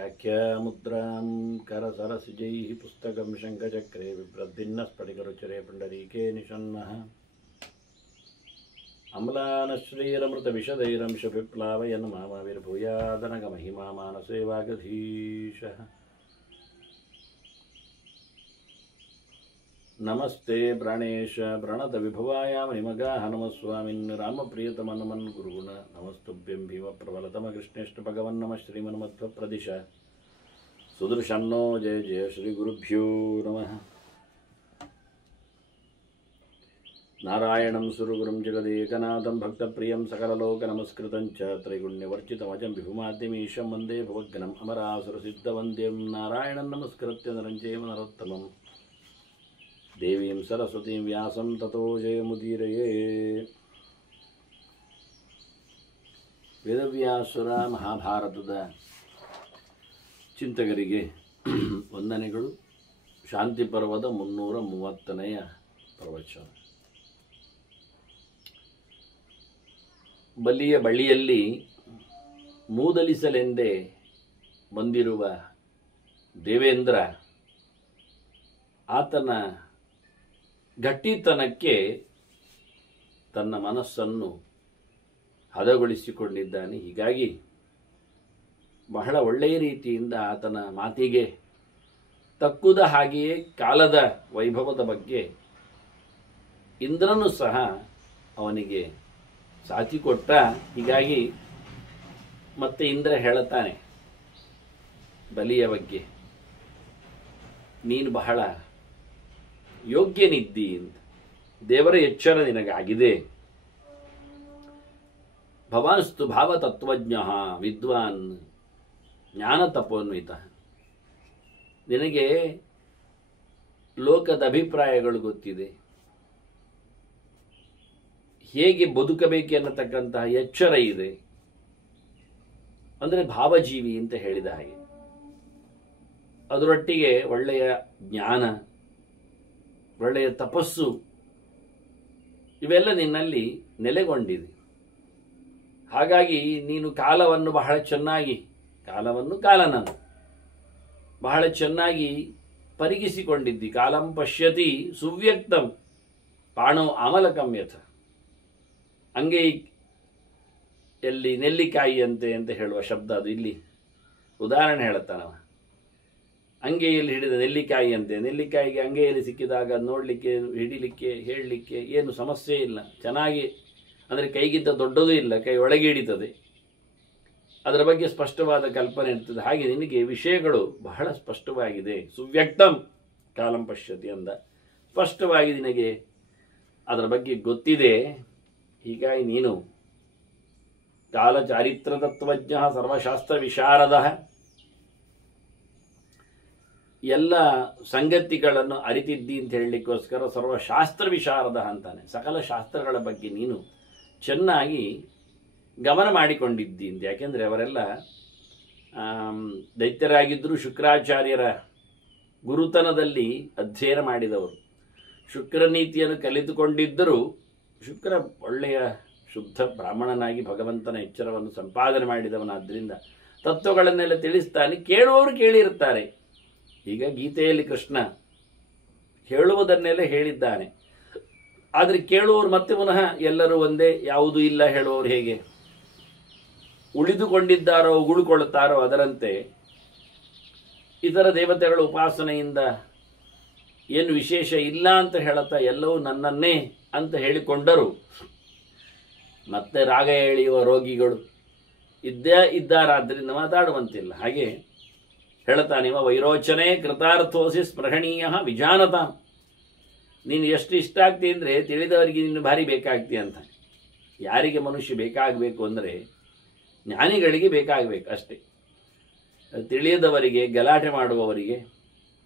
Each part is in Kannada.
व्याख्यामुद्रां करसरसिजैः पुस्तकं शङ्खचक्रे बिभ्रद्भिन्नस्फटिकरुचिरे पुण्डरीके निषण्णः अम्लानश्रीरमृतविशदैरंशभिप्लावयन् मामाविर्भूयादनगमहिमा मानसे वागधीशः नमस्ते प्राणेश प्रणतविभवायां निमगाः नमस्वामिन् रामप्रियतमनमन् गुरुगुण नमस्तुभ्यं भीमप्रबलतमकृष्णेष्ट भगवन् नमः श्रीमन्मध्वप्रदिश सुदर्शन्नो जय जय श्रीगुरुभ्यो नमः नारायणं सुरगुरुं जगदेकनाथं भक्तप्रियं सकललोकनमस्कृतं च त्रैगुण्यवर्जितमजं विभुमाद्यमीशं वन्दे भवग्नम् अमरासुरसिद्धवन्द्यं नारायणं नमस्कृत्य नरं चैव नरोत्तमम् देवीं सरस्वतीं व्यासं ततो जयमुदीरये ವೇದವ್ಯಾಸುರ ಮಹಾಭಾರತದ ಚಿಂತಕರಿಗೆ ವಂದನೆಗಳು. ಶಾಂತಿ ಪರ್ವದ 330ನೆಯ ಪ್ರವಚನ. ಬಲಿಯ ಬಳಿಯಲ್ಲಿ ಮೂದಲಿಸಲೆಂದೇ ಬಂದಿರುವ ದೇವೇಂದ್ರ ಆತನ ಗಟ್ಟಿತನಕ್ಕೆ ತನ್ನ ಮನಸ್ಸನ್ನು ಹದಗೊಳಿಸಿಕೊಂಡಿದ್ದಾನೆ. ಹೀಗಾಗಿ ಬಹಳ ಒಳ್ಳೆಯ ರೀತಿಯಿಂದ ಆತನ ಮಾತಿಗೆ ತಕ್ಕುದ ಹಾಗೆಯೇ ಕಾಲದ ವೈಭವದ ಬಗ್ಗೆ ಇಂದ್ರನು ಸಹ ಅವನಿಗೆ ಸಾಥಿ ಕೊಟ್ಟ. ಹೀಗಾಗಿ ಮತ್ತೆ ಇಂದ್ರ ಹೇಳುತ್ತಾನೆ ಬಲಿಯ ಬಗ್ಗೆ, ನೀನು ಬಹಳ ಯೋಗ್ಯನಿದ್ದಿ ಅಂತ, ದೇವರ ಎಚ್ಚರ ನಿನಗಾಗಿದೆ. ಭವಾನ್ಸ್ತು ಭಾವತತ್ವಜ್ಞ ವಿದ್ವಾನ್ ಜ್ಞಾನ ತಪೋನ್ವಿತ. ನಿನಗೆ ಲೋಕದ ಅಭಿಪ್ರಾಯಗಳು ಗೊತ್ತಿದೆ, ಹೇಗೆ ಬದುಕಬೇಕು ಎನ್ನತಕ್ಕಂತಹ ಎಚ್ಚರ ಇದೆ. ಅಂದರೆ ಭಾವಜೀವಿ ಅಂತ ಹೇಳಿದ ಹಾಗೆ. ಅದರೊಟ್ಟಿಗೆ ಒಳ್ಳೆಯ ಜ್ಞಾನ, ಒಳ್ಳೆಯ ತಪಸ್ಸು ಇವೆಲ್ಲ ನಿನ್ನಲ್ಲಿ ನೆಲೆಗೊಂಡಿದೆ. ಹಾಗಾಗಿ ನೀನು ಕಾಲವನ್ನು ಬಹಳ ಚೆನ್ನಾಗಿ, ಕಾಲನನ್ನು ಬಹಳ ಚೆನ್ನಾಗಿ ಪರಿಗಿಸಿಕೊಂಡಿದ್ದಿ. ಕಾಲಂ ಪಶ್ಯತಿ ಸುವ್ಯಕ್ತಂ ಪಾಣೋ ಅಮಲಕಂ ಯಥ. ಅಂಗೈ ಎಲ್ಲಿ ನೆಲ್ಲಿಕಾಯಿಯಂತೆ ಅಂತ ಹೇಳುವ ಶಬ್ದ ಅದು. ಇಲ್ಲಿ ಉದಾಹರಣೆ ಹೇಳುತ್ತಾನವ. ಅಂಗೈಯಲ್ಲಿ ಹಿಡಿದ ನೆಲ್ಲಿಕಾಯಿಯಂತೆ. ನೆಲ್ಲಿಕಾಯಿಗೆ ಅಂಗೈಯಲ್ಲಿ ಸಿಕ್ಕಿದಾಗ ನೋಡಲಿಕ್ಕೆ, ಹಿಡಿಲಿಕ್ಕೆ, ಹೇಳಲಿಕ್ಕೆ ಏನು ಸಮಸ್ಯೆ ಇಲ್ಲ. ಚೆನ್ನಾಗಿ, ಅಂದರೆ ಕೈಗಿಂತ ದೊಡ್ಡದೂ ಇಲ್ಲ, ಕೈ ಒಳಗೆ ಹಿಡಿತದೆ. ಅದರ ಬಗ್ಗೆ ಸ್ಪಷ್ಟವಾದ ಕಲ್ಪನೆ ಇರ್ತದೆ. ಹಾಗೆ ನಿನಗೆ ವಿಷಯಗಳು ಬಹಳ ಸ್ಪಷ್ಟವಾಗಿದೆ. ಸುವ್ಯಕ್ತಂ ಕಾಲಂ ಪಶ್ಯತಿ ಅಂದ, ಸ್ಪಷ್ಟವಾಗಿ ನಿನಗೆ ಅದರ ಬಗ್ಗೆ ಗೊತ್ತಿದೆ. ಹೀಗಾಗಿ ನೀನು ಕಾಲ ಚಾರಿತ್ರ ತತ್ವಜ್ಞ ಸರ್ವಶಾಸ್ತ್ರ ವಿಶಾರದ, ಎಲ್ಲ ಸಂಗತಿಗಳನ್ನು ಅರಿತಿದ್ದಿ ಅಂತ ಹೇಳಲಿಕ್ಕೋಸ್ಕರ ಸರ್ವಶಾಸ್ತ್ರ ವಿಶಾರದ ಅಂತಾನೆ. ಸಕಲ ಶಾಸ್ತ್ರಗಳ ಬಗ್ಗೆ ನೀನು ಚೆನ್ನಾಗಿ ಗಮನ ಮಾಡಿಕೊಂಡಿದ್ದಿ ಅಂತ. ಯಾಕೆಂದರೆ ಅವರೆಲ್ಲ ದೈತ್ಯರಾಗಿದ್ದರೂ ಶುಕ್ರಾಚಾರ್ಯರ ಗುರುತನದಲ್ಲಿ ಅಧ್ಯಯನ ಮಾಡಿದವರು. ಶುಕ್ರ ನೀತಿಯನ್ನು ಕಲಿತುಕೊಂಡಿದ್ದರೂ ಶುಕ್ರ ಒಳ್ಳೆಯ ಶುದ್ಧ ಬ್ರಾಹ್ಮಣನಾಗಿ ಭಗವಂತನ ಎಚ್ಚರವನ್ನು ಸಂಪಾದನೆ ಮಾಡಿದವನಾದ್ದರಿಂದ ತತ್ವಗಳನ್ನೆಲ್ಲ ತಿಳಿಸ್ತಾನೆ. ಕೇಳುವವರು ಕೇಳಿರುತ್ತಾರೆ. ಈಗ ಗೀತೆಯಲ್ಲಿ ಕೃಷ್ಣ ಹೇಳುವುದನ್ನೆಲ್ಲ ಹೇಳಿದ್ದಾನೆ. ಆದರೆ ಕೇಳುವವರು ಮತ್ತೆ ಪುನಃ ಎಲ್ಲರೂ ಒಂದೇ, ಯಾವುದೂ ಇಲ್ಲ ಹೇಳುವವರು ಹೇಗೆ? ಉಳಿದುಕೊಂಡಿದ್ದಾರೋ ಉಗುಳುಕೊಳ್ಳುತ್ತಾರೋ ಅದರಂತೆ ಇತರ ದೇವತೆಗಳ ಉಪಾಸನೆಯಿಂದ ಏನು ವಿಶೇಷ ಇಲ್ಲ ಅಂತ ಹೇಳುತ್ತಾ ಎಲ್ಲವೂ ನನ್ನನ್ನೇ ಅಂತ ಹೇಳಿಕೊಂಡರು. ಮತ್ತೆ ರಾಗ ಎಳೆಯುವ ರೋಗಿಗಳು ಇದ್ದಾರಾದ್ದರಿಂದ ಮಾತಾಡುವಂತಿಲ್ಲ. ಹಾಗೆ ಹೇಳ್ತಾನಿವ ವೈರೋಚನೆ ಕೃತಾರ್ಥೋಸಿ ಸ್ಪೃಹಣೀಯ ವಿಜಾನತ. ನೀನು ಎಷ್ಟು ಇಷ್ಟ ಆಗ್ತಿ ಅಂದರೆ ತಿಳಿದವರಿಗೆ ನೀನು ಭಾರಿ ಬೇಕಾಗ್ತಿ ಅಂತ. ಯಾರಿಗೆ ಮನುಷ್ಯ ಬೇಕಾಗಬೇಕು ಅಂದರೆ ಜ್ಞಾನಿಗಳಿಗೆ ಬೇಕಾಗಬೇಕು ಅಷ್ಟೇ. ತಿಳಿಯದವರಿಗೆ, ಗಲಾಟೆ ಮಾಡುವವರಿಗೆ,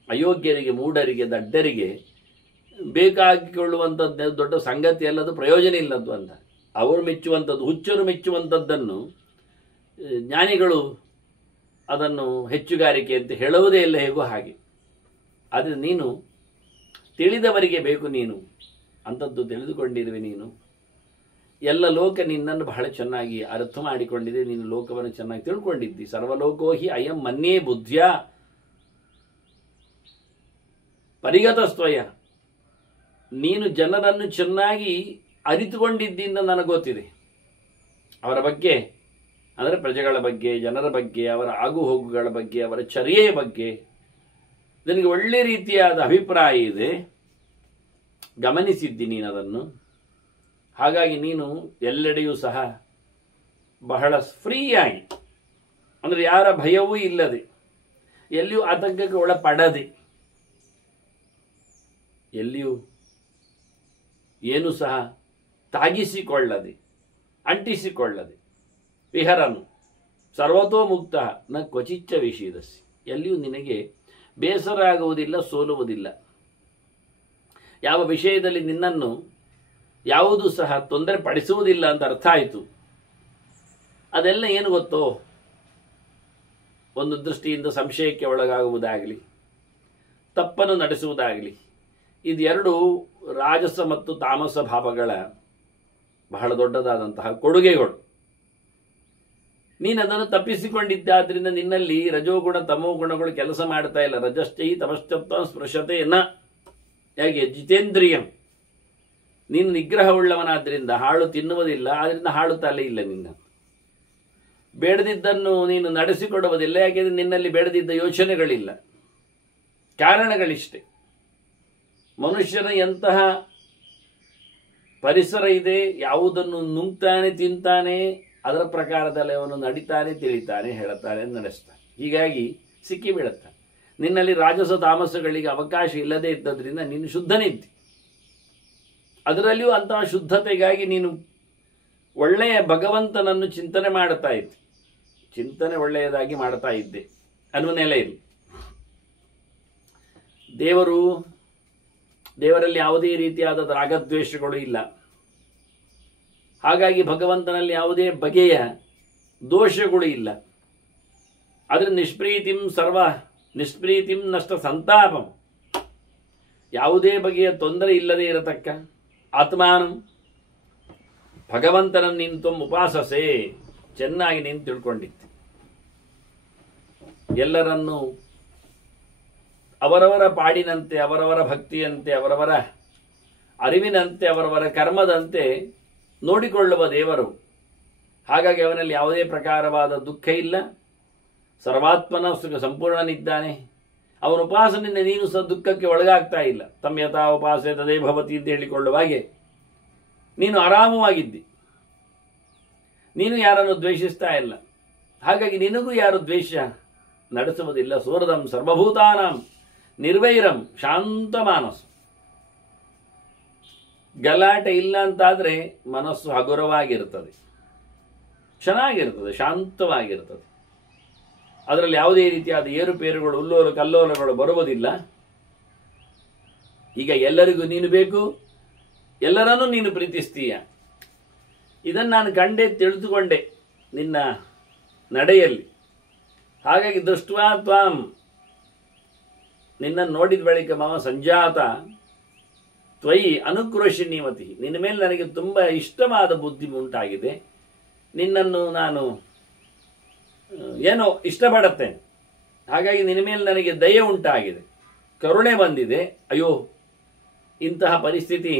ಅಯೋಗ್ಯರಿಗೆ, ಮೂಢರಿಗೆ, ದಡ್ಡರಿಗೆ ಬೇಕಾಗಿಕೊಳ್ಳುವಂಥದ್ದು ದೊಡ್ಡ ಸಂಗತಿ ಅಲ್ಲದು, ಪ್ರಯೋಜನ ಇಲ್ಲದ್ದು ಅಂತ. ಅವರು ಮೆಚ್ಚುವಂಥದ್ದು, ಹುಚ್ಚರು ಮೆಚ್ಚುವಂಥದ್ದನ್ನು ಜ್ಞಾನಿಗಳು ಅದನ್ನು ಹೆಚ್ಚುಗಾರಿಕೆ ಅಂತ ಹೇಳುವುದೇ ಇಲ್ಲ, ಹೇಗೋ ಹಾಗೆ. ಆದರೆ ನೀನು ತಿಳಿದವರಿಗೆ ಬೇಕು, ನೀನು ಅಂಥದ್ದು ತಿಳಿದುಕೊಂಡಿರುವೆ. ನೀನು ಎಲ್ಲ ಲೋಕ ನಿನ್ನನ್ನು ಬಹಳ ಚೆನ್ನಾಗಿ ಅರ್ಥ ಮಾಡಿಕೊಂಡಿದೆ, ನೀನು ಲೋಕವನ್ನು ಚೆನ್ನಾಗಿ ತಿಳ್ಕೊಂಡಿದ್ದಿ. ಸರ್ವಲೋಕೋಹಿ ಅಯಂ ಮನ್ಯೇ ಬುದ್ಧಿಯ ಪರಿಗತಸ್ತ್ವಯ. ನೀನು ಜನರನ್ನು ಚೆನ್ನಾಗಿ ಅರಿತುಕೊಂಡಿದ್ದರಿಂದ ನನಗೆ ಗೊತ್ತಿದೆ. ಅವರ ಬಗ್ಗೆ ಅಂದರೆ ಪ್ರಜೆಗಳ ಬಗ್ಗೆ, ಜನರ ಬಗ್ಗೆ, ಅವರ ಆಗುಹೋಗುಗಳ ಬಗ್ಗೆ, ಅವರ ಚರ್ಯೆಯ ಬಗ್ಗೆ ನಿನಗೆ ಒಳ್ಳೆ ರೀತಿಯಾದ ಅಭಿಪ್ರಾಯ ಇದೆ, ಗಮನಿಸಿದ್ದಿ ನೀನು ಅದನ್ನು. ಹಾಗಾಗಿ ನೀನು ಎಲ್ಲೆಡೆಯೂ ಸಹ ಬಹಳ ಫ್ರೀಯಾಗಿ, ಅಂದರೆ ಯಾರ ಭಯವೂ ಇಲ್ಲದೆ, ಎಲ್ಲಿಯೂ ಆತಂಕಕ್ಕೆ ಒಳಪಡದೆ, ಎಲ್ಲಿಯೂ ಏನು ಸಹ ತಾಗಿಸಿಕೊಳ್ಳದೆ, ಅಂಟಿಸಿಕೊಳ್ಳದೆ ವಿಹರನು ಸರ್ವತೋ ಮುಕ್ತ ನ ಕ್ವಚಿಚ್ಚ ವಿಷೀದಸ್ಸಿ. ಎಲ್ಲಿಯೂ ನಿನಗೆ ಬೇಸರ ಆಗುವುದಿಲ್ಲ, ಸೋಲುವುದಿಲ್ಲ. ಯಾವ ವಿಷಯದಲ್ಲಿ ನಿನ್ನನ್ನು ಯಾವುದೂ ಸಹ ತೊಂದರೆ ಪಡಿಸುವುದಿಲ್ಲ ಅಂತ ಅರ್ಥ ಆಯಿತು. ಅದೆಲ್ಲ ಏನು ಗೊತ್ತೋ, ಒಂದು ದೃಷ್ಟಿಯಿಂದ ಸಂಶಯಕ್ಕೆ ಒಳಗಾಗುವುದಾಗಲಿ, ತಪ್ಪನ್ನು ನಡೆಸುವುದಾಗಲಿ, ಇದೆರಡು ರಾಜಸ ಮತ್ತು ತಾಮಸ ಭಾವಗಳ ಬಹಳ ದೊಡ್ಡದಾದಂತಹ ಕೊಡುಗೆಗಳು. ನೀನು ಅದನ್ನು ತಪ್ಪಿಸಿಕೊಂಡಿದ್ದಾದ್ರಿಂದ ನಿನ್ನಲ್ಲಿ ರಜೋಗುಣ ತಮೋ ಗುಣಗಳು ಕೆಲಸ ಮಾಡ್ತಾ ಇಲ್ಲ. ರಜಶ್ಚೈ ತಮಶ್ಚತ್ವ ಸ್ಪೃಶತೆ ನ. ಹೇಗೆ ಜಿತೇಂದ್ರಿಯಂ, ನೀನು ನಿಗ್ರಹವುಳ್ಳವನಾದ್ರಿಂದ ಹಾಳು ತಿನ್ನುವುದಿಲ್ಲ, ಆದ್ರಿಂದ ಹಾಳು ತಲೆ ಇಲ್ಲ. ನಿನ್ನ ಬೇಡದಿದ್ದನ್ನು ನೀನು ನಡೆಸಿಕೊಡುವುದಿಲ್ಲ, ಯಾಕೆಂದ್ರೆ ನಿನ್ನಲ್ಲಿ ಬೇಡದಿದ್ದ ಯೋಚನೆಗಳಿಲ್ಲ, ಕಾರಣಗಳಿಷ್ಟೆ. ಮನುಷ್ಯನ ಎಂತಹ ಪರಿಸರ ಇದೆ, ಯಾವುದನ್ನು ನುಂಗ್ತಾನೆ, ತಿಂತಾನೆ, ಅದರ ಪ್ರಕಾರದಲ್ಲಿ ಅವನು ನಡಿತಾನೆ, ತಿಳಿತಾನೆ, ಹೇಳುತ್ತಾನೆ, ನಡೆಸ್ತಾನೆ. ಹೀಗಾಗಿ ಸಿಕ್ಕಿ ಬೀಳುತ್ತಾನೆ. ನಿನ್ನಲ್ಲಿ ರಾಜಸ ತಾಮಸಗಳಿಗೆ ಅವಕಾಶ ಇಲ್ಲದೆ ಇದ್ದದ್ರಿಂದ ನೀನು ಶುದ್ಧನಿದ್ದಿ. ಅದರಲ್ಲಿಯೂ ಅಂತಹ ಶುದ್ಧತೆಗಾಗಿ ನೀನು ಒಳ್ಳೆಯ ಭಗವಂತನನ್ನು ಚಿಂತನೆ ಮಾಡುತ್ತಾ ಇದ್ದೆ. ಚಿಂತನೆ ಒಳ್ಳೆಯದಾಗಿ ಮಾಡ್ತಾ ಇದ್ದೆ ಅನ್ನುವ ನೆಲೆಯಲ್ಲಿ ದೇವರಲ್ಲಿ ಯಾವುದೇ ರೀತಿಯಾದ ರಾಗದ್ವೇಷಗಳು ಇಲ್ಲ. ಹಾಗಾಗಿ ಭಗವಂತನಲ್ಲಿ ಯಾವುದೇ ಬಗೆಯ ದೋಷಗಳು ಇಲ್ಲ. ಅದರ ನಿಷ್ಪ್ರೀತಿಂ ನಷ್ಟ ಸಂತಾಪಂ, ಯಾವುದೇ ಬಗೆಯ ತೊಂದರೆ ಇಲ್ಲದೆ ಇರತಕ್ಕ ಆತ್ಮಾನಂ ಭಗವಂತನನ್ನು ನೀನು ಉಪಾಸಸೆ, ಚೆನ್ನಾಗಿ ನೀನು ತಿಳ್ಕೊಂಡಿದ್ದೆ. ಎಲ್ಲರನ್ನೂ ಅವರವರ ಪಾಡಿನಂತೆ, ಅವರವರ ಭಕ್ತಿಯಂತೆ, ಅವರವರ ಅರಿವಿನಂತೆ, ಅವರವರ ಕರ್ಮದಂತೆ ನೋಡಿಕೊಳ್ಳುವ ದೇವರು. ಹಾಗಾಗಿ ಅವನಲ್ಲಿ ಯಾವುದೇ ಪ್ರಕಾರವಾದ ದುಃಖ ಇಲ್ಲ. ಸರ್ವಾತ್ಮನ ಸುಖ ಸಂಪೂರ್ಣನಿದ್ದಾನೆ. ಅವನ ಉಪಾಸನೆಯಿಂದ ನೀನು ಸಹ ದುಃಖಕ್ಕೆ ಒಳಗಾಗ್ತಾ ಇಲ್ಲ. ತಮ್ಮ ಯಥಾ ಉಪಾಸೆ ತದೇ ಭವತಿ ಅಂತ ಹೇಳಿಕೊಳ್ಳುವ ಹಾಗೆ ನೀನು ಆರಾಮವಾಗಿದ್ದಿ. ನೀನು ಯಾರನ್ನು ದ್ವೇಷಿಸ್ತಾ ಇಲ್ಲ. ಹಾಗಾಗಿ ನಿನಗೂ ಯಾರು ದ್ವೇಷ ನಡೆಸುವುದಿಲ್ಲ. ಸೂರದಂ ಸರ್ವಭೂತಾನಾಂ ನಿರ್ವೈರಂ ಶಾಂತ ಮಾನಸ. ಗಲಾಟೆ ಇಲ್ಲ ಅಂತಾದರೆ ಮನಸ್ಸು ಹಗುರವಾಗಿರ್ತದೆ, ಚೆನ್ನಾಗಿರ್ತದೆ, ಶಾಂತವಾಗಿರ್ತದೆ. ಅದರಲ್ಲಿ ಯಾವುದೇ ರೀತಿಯಾದ ಏರುಪೇರುಗಳು, ಉಲ್ಲೋಲ ಕಲ್ಲೋಲಗಳು ಬರುವುದಿಲ್ಲ. ಈಗ ಎಲ್ಲರಿಗೂ ನೀನು ಬೇಕು, ಎಲ್ಲರನ್ನೂ ನೀನು ಪ್ರೀತಿಸ್ತೀಯ. ಇದನ್ನು ನಾನು ಕಂಡೇ ತಿಳಿದುಕೊಂಡೆ ನಿನ್ನ ನಡೆಯಲ್ಲಿ. ಹಾಗಾಗಿ ದೃಷ್ಟ್ವಾ ತ್ವಾಂ, ನಿನ್ನನ್ನು ನೋಡಿದ ಬಳಿಕ ಮಮ ಸಂಜಾತ ತ್ವಯಿ ಅನುಕ್ರೋಶಿನೀಮತಿ, ನಿನ್ನ ಮೇಲೆ ನನಗೆ ತುಂಬ ಇಷ್ಟವಾದ ಬುದ್ಧಿ ಉಂಟಾಗಿದೆ. ನಿನ್ನನ್ನು ನಾನು ಏನೋ ಇಷ್ಟಪಡುತ್ತೇನೆ. ಹಾಗಾಗಿ ನಿನ್ನ ಮೇಲೆ ನನಗೆ ದಯೆ ಉಂಟಾಗಿದೆ, ಕರುಣೆ ಬಂದಿದೆ. ಅಯ್ಯೋ, ಇಂತಹ ಪರಿಸ್ಥಿತಿ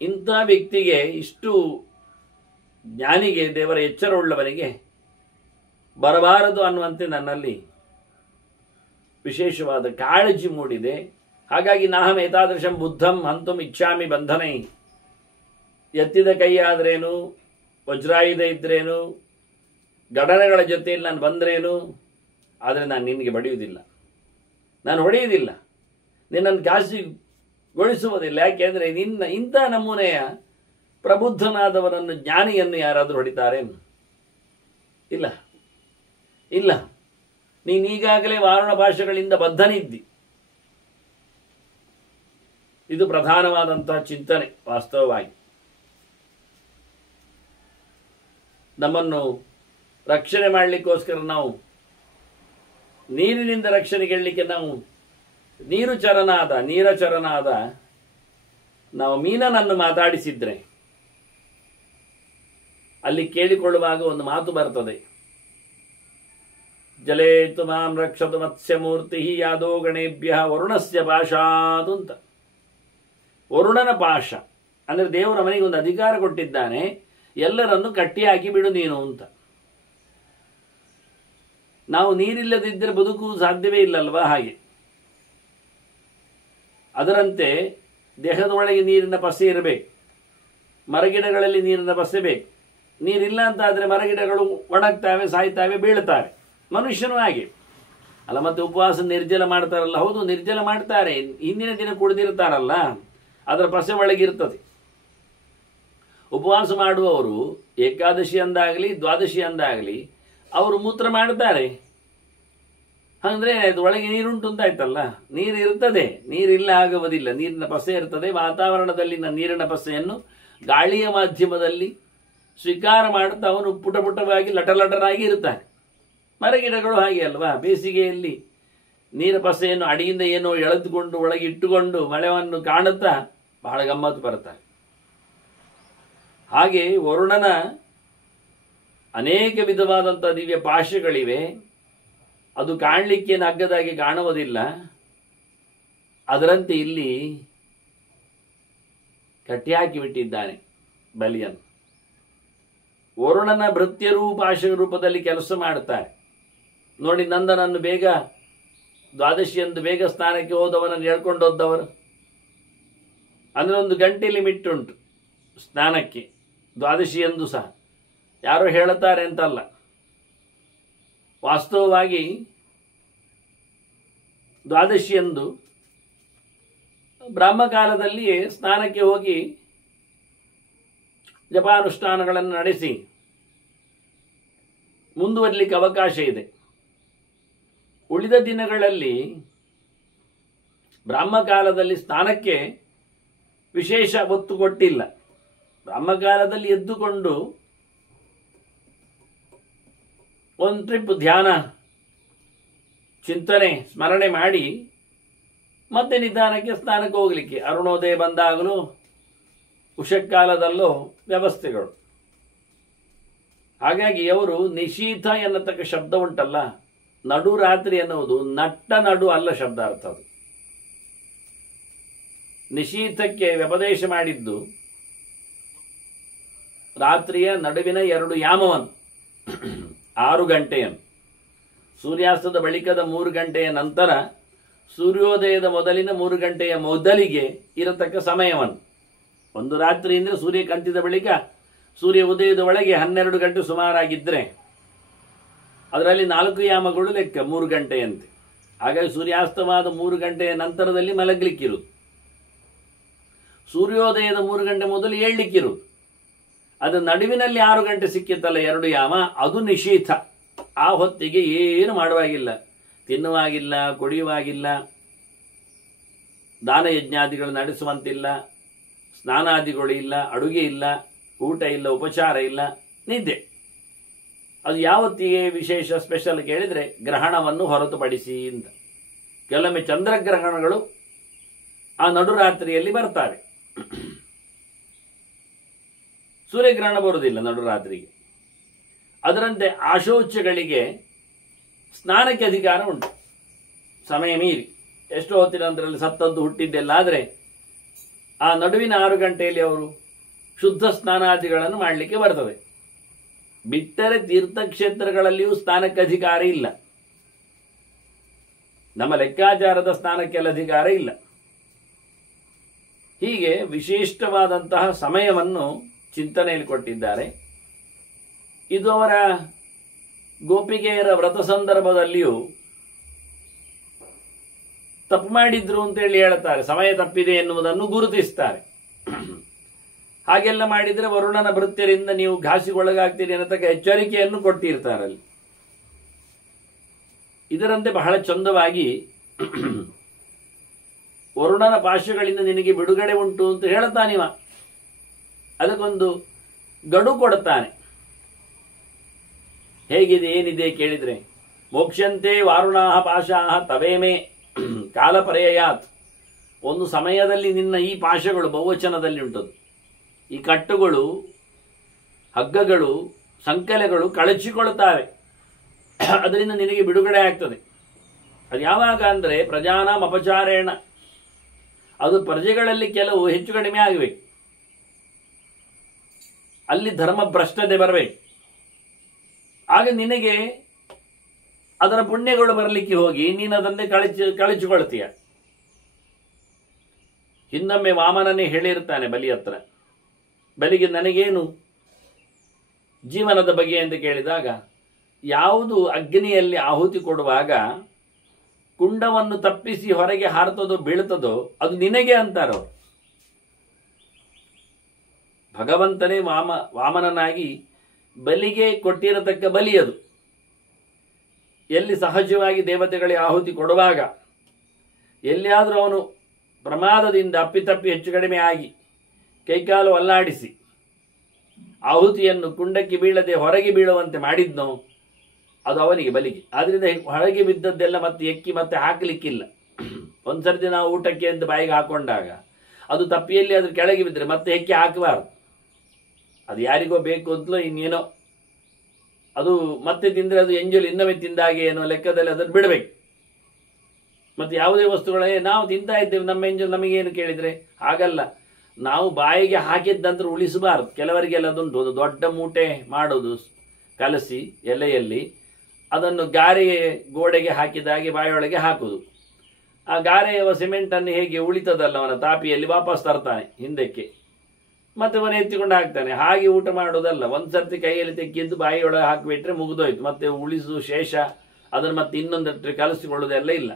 ಇಂಥ ವ್ಯಕ್ತಿಗೆ, ಇಷ್ಟು ಜ್ಞಾನಿಗೆ, ದೇವರ ಎಚ್ಚರವುಳ್ಳವನಿಗೆ ಬರಬಾರದು ಅನ್ನುವಂತೆ ನನ್ನಲ್ಲಿ ವಿಶೇಷವಾದ ಕಾಳಜಿ ಮೂಡಿದೆ. ಹಾಗಾಗಿ ನಾಹಂ ಏತಾದೃಶಂ ಬುದ್ಧಂ ಹಂತುಂ ಇಚ್ಛಾಮಿ ಬಂಧನೈ. ಎತ್ತಿದ ಕೈ ಆದ್ರೇನು, ವಜ್ರಾಯುಧ ಇದ್ರೇನು, ಘಟನೆಗಳ ಜೊತೆಯಲ್ಲಿ ನಾನು ಬಂದ್ರೇನು, ಆದರೆ ನಾನು ನಿನಗೆ ಬಡಿಯುವುದಿಲ್ಲ, ನಾನು ಹೊಡೆಯುವುದಿಲ್ಲ, ನಿನ್ನನ್ನು ಘಾಸಿಗೊಳಿಸುವುದಿಲ್ಲ. ಯಾಕೆಂದರೆ ನಿನ್ನ ಇಂಥ ನಮೂನೆಯ ಪ್ರಬುದ್ಧನಾದವರನ್ನು, ಜ್ಞಾನಿಯನ್ನು ಯಾರಾದರೂ ಹೊಡಿತಾರೆ? ಇಲ್ಲ ಇಲ್ಲ. ನೀನೀಗಾಗಲೇ ವಾರುಣ ಭಾಷೆಗಳಿಂದ ಬದ್ಧನಿದ್ದಿ. ಇದು ಪ್ರಧಾನವಾದಂತಹ ಚಿಂತನೆ. ವಾಸ್ತವವಾಗಿ ನಮ್ಮನ್ನು ರಕ್ಷಣೆ ಮಾಡಲಿಕ್ಕೋಸ್ಕರ ನಾವು ನೀರಿನಿಂದ ರಕ್ಷಣೆ ಗೆಲ್ಲಲಿಕ್ಕೆ ನಾವು ನೀರಚರನಾದ ನಾವು ಮೀನನನ್ನು ಮಾತಾಡಿಸಿದ್ರೆ ಅಲ್ಲಿ ಕೇಳಿಕೊಳ್ಳುವಾಗ ಒಂದು ಮಾತು ಬರ್ತದೆ, ಜಲೇತು ಮಾಂ ರಕ್ಷತು ಮತ್ಸ್ಯಮೂರ್ತಿ ಯಾದೋ ಗಣೇಭ್ಯ ವರುಣಸ್ಯ ಪಾಶಾದು ಅಂತ. ವರುಣನ ಪಾಶ ಅಂದರೆ ದೇವರ ಮನೆಗೆ ಒಂದು ಅಧಿಕಾರ ಕೊಟ್ಟಿದ್ದಾನೆ, ಎಲ್ಲರನ್ನು ಕಟ್ಟಿಹಾಕಿ ಬಿಡು ನೀನು ಅಂತ. ನಾವು ನೀರಿಲ್ಲದಿದ್ದರೆ ಬದುಕುವುದು ಸಾಧ್ಯವೇ ಇಲ್ಲಲ್ವಾ? ಹಾಗೆ ಅದರಂತೆ ದೇಹದ ಒಳಗೆ ನೀರಿನ ಪಸೆ ಇರಬೇಕು, ಮರಗಿಡಗಳಲ್ಲಿ ನೀರಿನ ಪಸೆ ಬೇಕು. ನೀರಿಲ್ಲ ಅಂತ ಆದರೆ ಮರಗಿಡಗಳು ಒಣಗ್ತಾವೆ, ಸಾಯ್ತಾವೆ, ಬೀಳ್ತಾವೆ. ಮನುಷ್ಯನು ಹಾಗೆ ಅಲ್ಲ. ಮತ್ತೆ ಉಪವಾಸ ನಿರ್ಜಲ ಮಾಡ್ತಾರಲ್ಲ, ಹೌದು ನಿರ್ಜಲ ಮಾಡ್ತಾರೆ, ಹಿಂದಿನ ದಿನ ಕುಡಿದಿರ್ತಾರಲ್ಲ, ಅದರ ಪಸೆ ಒಳಗಿರ್ತದೆ. ಉಪವಾಸ ಮಾಡುವವರು ಏಕಾದಶಿ ಅಂದಾಗಲಿ ದ್ವಾದಶಿ ಅಂದಾಗಲಿ ಅವರು ಮೂತ್ರ ಮಾಡ್ತಾರೆ. ಅಂದರೆ ಅದು ಒಳಗೆ ನೀರುಂಟು ಅಂತಾಯ್ತಲ್ಲ, ನೀರು ಇರ್ತದೆ, ನೀರಿಲ್ಲ ಆಗುವುದಿಲ್ಲ, ನೀರಿನ ಪಸೆ ಇರ್ತದೆ. ವಾತಾವರಣದಲ್ಲಿನ ನೀರಿನ ಪಸೆಯನ್ನು ಗಾಳಿಯ ಮಾಧ್ಯಮದಲ್ಲಿ ಸ್ವೀಕಾರ ಮಾಡುತ್ತಾ ಅವನು ಪುಟ ಪುಟವಾಗಿ ಲಟಲಟರಾಗಿ ಇರ್ತಾನೆ. ಮರಗಿಡಗಳು ಹಾಗೆ ಅಲ್ವಾ, ಬೇಸಿಗೆಯಲ್ಲಿ ನೀರ ಪಸೆಯನ್ನು ಅಡಿಯಿಂದ ಏನೋ ಎಳೆದುಕೊಂಡು ಒಳಗೆ ಇಟ್ಟುಕೊಂಡು ಮಳೆಯನ್ನು ಕಾಣುತ್ತಾ ಬಹಳ ಗಮ್ಮತ್ತು ಬರುತ್ತಾರೆ. ಹಾಗೆ ವರುಣನ ಅನೇಕ ವಿಧವಾದಂಥ ದಿವ್ಯ ಪಾಶಗಳಿವೆ. ಅದು ಕಾಣಲಿಕ್ಕೆ ಅಗ್ಗದಾಗಿ ಕಾಣುವುದಿಲ್ಲ. ಅದರಂತೆ ಇಲ್ಲಿ ಕಟ್ಟಿಹಾಕಿ ಬಿಟ್ಟಿದ್ದಾನೆ ಬಲಿಯನ್ನು. ವರುಣನ ಭೃತ್ಯರು ಪಾಶ ರೂಪದಲ್ಲಿ ಕೆಲಸ ಮಾಡುತ್ತಾರೆ ನೋಡಿ. ನಂದನನ್ನು ಬೇಗ ದ್ವಾದಶಿಯಂದು ಬೇಗ ಸ್ನಾನಕ್ಕೆ ಹೋದವನನ್ನು ಹೇಳ್ಕೊಂಡು ಹೋದವರು. ಅಂದರೆ ಒಂದು ಗಂಟೆ ಲಿಮಿಟ್ ಉಂಟು ಸ್ನಾನಕ್ಕೆ, ದ್ವಾದಶಿಯಂದು ಸಹ. ಯಾರೋ ಹೇಳುತ್ತಾರೆ ಅಂತಲ್ಲ, ವಾಸ್ತವವಾಗಿ ದ್ವಾದಶಿಯಂದು ಬ್ರಾಹ್ಮಕಾಲದಲ್ಲಿಯೇ ಸ್ನಾನಕ್ಕೆ ಹೋಗಿ ಜಪಾನುಷ್ಠಾನಗಳನ್ನು ನಡೆಸಿ ಮುಂದುವರಲಿಕ್ಕೆ ಅವಕಾಶ ಇದೆ. ಉಳಿದ ದಿನಗಳಲ್ಲಿ ಬ್ರಾಹ್ಮಕಾಲದಲ್ಲಿ ಸ್ನಾನಕ್ಕೆ ವಿಶೇಷ ಒತ್ತು ಕೊಟ್ಟಿಲ್ಲ. ಬ್ರಾಹ್ಮಕಾಲದಲ್ಲಿ ಎದ್ದುಕೊಂಡು ಒಂದು ಟ್ರಿಪ್ ಧ್ಯಾನ ಚಿಂತನೆ ಸ್ಮರಣೆ ಮಾಡಿ ಮತ್ತೆ ನಿಧಾನಕ್ಕೆ ಸ್ನಾನಕ್ಕೆ ಹೋಗಲಿಕ್ಕೆ, ಅರುಣೋದಯ ಬಂದಾಗಲೂ ಉಷಕ್ಕಾಲದಲ್ಲೂ ವ್ಯವಸ್ಥೆಗಳು. ಹಾಗಾಗಿ ಅವರು ನಿಶೀಥ ಎನ್ನತಕ್ಕ ಶಬ್ದ ಉಂಟಲ್ಲ, ನಡು ರಾತ್ರಿ ಎನ್ನುವುದು ನಟ್ಟ ನಡು ಅಲ್ಲ ಶಬ್ದ ಅರ್ಥ. ಅದು ನಿಶೀಥಕ್ಕೆ ವ್ಯಪದೇಶ ಮಾಡಿದ್ದು ರಾತ್ರಿಯ ನಡುವಿನ 2 ಯಾಮವನ್ನು, 6 ಗಂಟೆಯನ್ನು, ಸೂರ್ಯಾಸ್ತದ ಬಳಿಕದ 3 ಗಂಟೆಯ ನಂತರ, ಸೂರ್ಯೋದಯದ ಮೊದಲಿನ 3 ಗಂಟೆಯ ಮೊದಲಿಗೆ ಇರತಕ್ಕ ಸಮಯವನ್ನು. ಒಂದು ರಾತ್ರಿ ಅಂದರೆ ಸೂರ್ಯ ಕಂತಿದ ಬಳಿಕ ಸೂರ್ಯ ಉದಯದ ಒಳಗೆ 12 ಗಂಟೆ ಸುಮಾರಾಗಿದ್ದರೆ ಅದರಲ್ಲಿ 4 ಯಾಮಗಳು ಲೆಕ್ಕ 3 ಗಂಟೆಯಂತೆ. ಹಾಗಾಗಿ ಸೂರ್ಯಾಸ್ತವಾದ 3 ಗಂಟೆಯ ನಂತರದಲ್ಲಿ ಮಲಗಲಿಕ್ಕಿರುವುದು, ಸೂರ್ಯೋದಯದ 3 ಗಂಟೆ ಮೊದಲು ಏಳಲಿಕ್ಕಿರುವುದು. ಅದು ನಡುವಿನಲ್ಲಿ 6 ಗಂಟೆ ಸಿಕ್ಕಿತ್ತಲ್ಲ 2 ಯಾಮ, ಅದು ನಿಶೀಥ. ಆ ಹೊತ್ತಿಗೆ ಏನು ಮಾಡುವಾಗಿಲ್ಲ, ತಿನ್ನುವಾಗಿಲ್ಲ, ಕುಡಿಯುವಾಗಿಲ್ಲ, ದಾನ ಯಜ್ಞಾದಿಗಳು ನಡೆಸುವಂತಿಲ್ಲ, ಸ್ನಾನಾದಿಗಳು ಇಲ್ಲ, ಅಡುಗೆ ಇಲ್ಲ, ಊಟ ಇಲ್ಲ, ಉಪಚಾರ ಇಲ್ಲ, ನಿದ್ದೆ. ಅದು ಯಾವತ್ತಿಗೆ ವಿಶೇಷ ಸ್ಪೆಷಲ್ ಕೇಳಿದರೆ ಗ್ರಹಣವನ್ನು ಹೊರತುಪಡಿಸಿ ಅಂತ. ಕೆಲವೊಮ್ಮೆ ಚಂದ್ರಗ್ರಹಣಗಳು ಆ ನಡುರಾತ್ರಿಯಲ್ಲಿ ಬರ್ತಾವೆ. ಸೂರ್ಯಗ್ರಹಣ ಬರುವುದಿಲ್ಲ ನಡುರಾತ್ರಿಗೆ. ಅದರಂತೆ ಆಶೌಚಗಳಿಗೆ ಸ್ನಾನಕ್ಕೆ ಅಧಿಕಾರ ಉಂಟು. ಸಮಯ ಮೀರಿ ಎಷ್ಟೋ ಹೊತ್ತಿನ ನಂತರದಲ್ಲಿ ಸತ್ತದ್ದು ಹುಟ್ಟಿದ್ದೆಲ್ಲ ಆದರೆ ಆ ನಡುವಿನ 6 ಗಂಟೆಯಲ್ಲಿ ಅವರು ಶುದ್ಧ ಸ್ನಾನಾದಿಗಳನ್ನು ಮಾಡಲಿಕ್ಕೆ ಬರ್ತದೆ. ಬಿಟ್ಟರೆ ತೀರ್ಥಕ್ಷೇತ್ರಗಳಲ್ಲಿಯೂ ಸ್ನಾನಕ್ಕೆ ಅಧಿಕಾರ ಇಲ್ಲ. ನಮ್ಮ ಲೆಕ್ಕಾಚಾರದ ಸ್ನಾನಕ್ಕೆಲ್ಲ ಅಧಿಕಾರ ಇಲ್ಲ. ಹೀಗೆ ವಿಶಿಷ್ಟವಾದಂತಹ ಸಮಯವನ್ನು ಚಿಂತನೆಯಲ್ಲಿ ಕೊಟ್ಟಿದ್ದಾರೆ. ಇದು ಅವರ ಗೋಪಿಗೆಯರ ವ್ರತ ಸಂದರ್ಭದಲ್ಲಿಯೂ ತಪ್ಪು ಮಾಡಿದ್ರು ಅಂತೇಳಿ ಹೇಳ್ತಾರೆ. ಸಮಯ ತಪ್ಪಿದೆ ಎನ್ನುವುದನ್ನು ಗುರುತಿಸ್ತಾರೆ. ಹಾಗೆಲ್ಲ ಮಾಡಿದರೆ ವರುಣನ ಭೃತ್ಯರಿಂದ ನೀವು ಘಾಸಿಗೊಳಗಾಗ್ತೀರಿ ಅನ್ನತಕ್ಕ ಎಚ್ಚರಿಕೆಯನ್ನು ಕೊಟ್ಟಿರ್ತಾರಲ್ಲಿ. ಇದರಂತೆ ಬಹಳ ಚಂದವಾಗಿ ವರುಣನ ಪಾಶಗಳಿಂದ ನಿನಗೆ ಬಿಡುಗಡೆ ಉಂಟು ಅಂತ ಹೇಳ್ತಾನಿವ. ಅದಕ್ಕೊಂದು ಗಡು ಕೊಡುತ್ತಾನೆ. ಹೇಗಿದೆ ಏನಿದೆ ಕೇಳಿದ್ರೆ, ಮೋಕ್ಷಂತೆ ವಾರುಣಾಹ ಪಾಶಾಹ ತವೇಮೇ ಕಾಲಪರ್ಯಾತ್. ಒಂದು ಸಮಯದಲ್ಲಿ ನಿನ್ನ ಈ ಪಾಶಗಳು ಬಹುವಚನದಲ್ಲಿ ಉಂಟದು. ಈ ಕಟ್ಟುಗಳು ಹಗ್ಗಗಳು ಸಂಕಲೆಗಳು ಕಳಚಿಕೊಳ್ತಾವೆ. ಅದರಿಂದ ನಿನಗೆ ಬಿಡುಗಡೆ ಆಗ್ತದೆ. ಅದು ಯಾವಾಗ ಅಂದರೆ ಪ್ರಜಾನಾಂ ಅಪಚಾರೇಣ, ಅದು ಪ್ರಜೆಗಳಲ್ಲಿ ಕೆಲವು ಹೆಚ್ಚು ಕಡಿಮೆ ಆಗಬೇಕು, ಅಲ್ಲಿ ಧರ್ಮ ಭ್ರಷ್ಟತೆ ಬರಬೇಕು. ಆಗ ನಿನಗೆ ಅದರ ಪುಣ್ಯಗಳು ಬರಲಿಕ್ಕೆ ಹೋಗಿ ನೀನು ಅದನ್ನೇ ಕಳಚಿಕೊಳ್ತೀಯ. ಹಿಂದೊಮ್ಮೆ ವಾಮನನೇ ಹೇಳಿರ್ತಾನೆ ಬಲಿ ಹತ್ರ, ಬಲಿಗೆ ನನಗೇನು ಜೀವನದ ಬಗ್ಗೆ ಅಂತ ಕೇಳಿದಾಗ, ಯಾವುದು ಅಗ್ನಿಯಲ್ಲಿ ಆಹುತಿ ಕೊಡುವಾಗ ಕುಂಡವನ್ನು ತಪ್ಪಿಸಿ ಹೊರಗೆ ಹಾರ್ತದೋ ಬೀಳ್ತದೋ ಅದು ನಿನಗೆ ಅಂತಾರೋ. ಭಗವಂತನೇ ವಾಮನನಾಗಿ ಬಲಿಗೆ ಕೊಟ್ಟಿರತಕ್ಕ ಬಲಿ ಅದು. ಎಲ್ಲಿ ಸಹಜವಾಗಿ ದೇವತೆಗಳಿಗೆ ಆಹುತಿ ಕೊಡುವಾಗ ಎಲ್ಲಿಯಾದರೂ ಅವನು ಪ್ರಮಾದದಿಂದ ಅಪ್ಪಿತಪ್ಪಿ ಹೆಚ್ಚು ಕಡಿಮೆ ಆಗಿ ಕೈಕಾಲು ಅಲ್ಲಾಡಿಸಿ ಆಹುತಿಯನ್ನು ಕುಂಡಕ್ಕೆ ಬೀಳದೆ ಹೊರಗೆ ಬೀಳುವಂತೆ ಮಾಡಿದ್ನೋ ಅದು ಅವನಿಗೆ ಬಲಿಗೆ. ಆದ್ರಿಂದ ಹೊರಗೆ ಬಿದ್ದದ್ದೆಲ್ಲ ಮತ್ತೆ ಎಕ್ಕಿ ಮತ್ತೆ ಹಾಕಲಿಕ್ಕಿಲ್ಲ. ಒಂದ್ಸರ್ತಿ ನಾವು ಊಟಕ್ಕೆ ಅಂತ ಬಾಯಿಗೆ ಹಾಕೊಂಡಾಗ ಅದು ತಪ್ಪಿಯಲ್ಲಿ ಅದ್ರ ಕೆಳಗೆ ಬಿದ್ದರೆ ಮತ್ತೆ ಎಕ್ಕಿ ಹಾಕಬಾರ್ದು. ಅದು ಯಾರಿಗೋ ಬೇಕು ಅಂತಲೋ ಇನ್ನೇನೋ ಅದು ಮತ್ತೆ ತಿಂದರೆ ಅದು ಎಂಜಲು ಇನ್ನೊಮ್ಮೆ ತಿಂದಾಗೆ ಏನೋ ಲೆಕ್ಕದಲ್ಲಿ ಅದನ್ನು ಬಿಡಬೇಕು. ಮತ್ತೆ ಯಾವುದೇ ವಸ್ತುಗಳೇ ನಾವು ತಿಂತಾ ಇದ್ದೇವೆ, ನಮ್ಮ ಎಂಜಲು ನಮಗೇನು ಕೇಳಿದರೆ ಹಾಗಲ್ಲ. ನಾವು ಬಾಯಿಗೆ ಹಾಕಿದ ನಂತರ ಉಳಿಸಬಾರ್ದು. ಕೆಲವರಿಗೆಲ್ಲ ಅದೊಂದು ದೊಡ್ಡ ಮೂಟೆ ಮಾಡೋದು, ಕಲಸಿ ಎಲೆಯಲ್ಲಿ ಅದನ್ನು ಗಾರೆಗೆ ಗೋಡೆಗೆ ಹಾಕಿದಾಗೆ ಬಾಯಿಯೊಳಗೆ ಹಾಕುವುದು. ಆ ಗಾರೆಯ ಸಿಮೆಂಟನ್ನು ಹೇಗೆ ಉಳಿತದಲ್ಲ ಅವನ ತಾಪಿಯಲ್ಲಿ ವಾಪಸ್ ತರ್ತಾನೆ ಹಿಂದಕ್ಕೆ, ಮತ್ತೆ ಮನೆ ಎತ್ತಿಕೊಂಡು ಹಾಕ್ತಾನೆ. ಹಾಗೆ ಊಟ ಮಾಡೋದಲ್ಲ, ಒಂದ್ಸರ್ತಿ ಕೈಯಲ್ಲಿ ತೆಕ್ಕಿದ್ದು ಬಾಯಿಯೊಳಗೆ ಹಾಕಿಬಿಟ್ರೆ ಮುಗಿದೋಯ್ತು. ಮತ್ತೆ ಉಳಿಸು ಶೇಷ ಅದನ್ನು ಮತ್ತೆ ಇನ್ನೊಂದಷ್ಟು ಕಲಸಿಕೊಳ್ಳೋದೆಲ್ಲ ಇಲ್ಲ.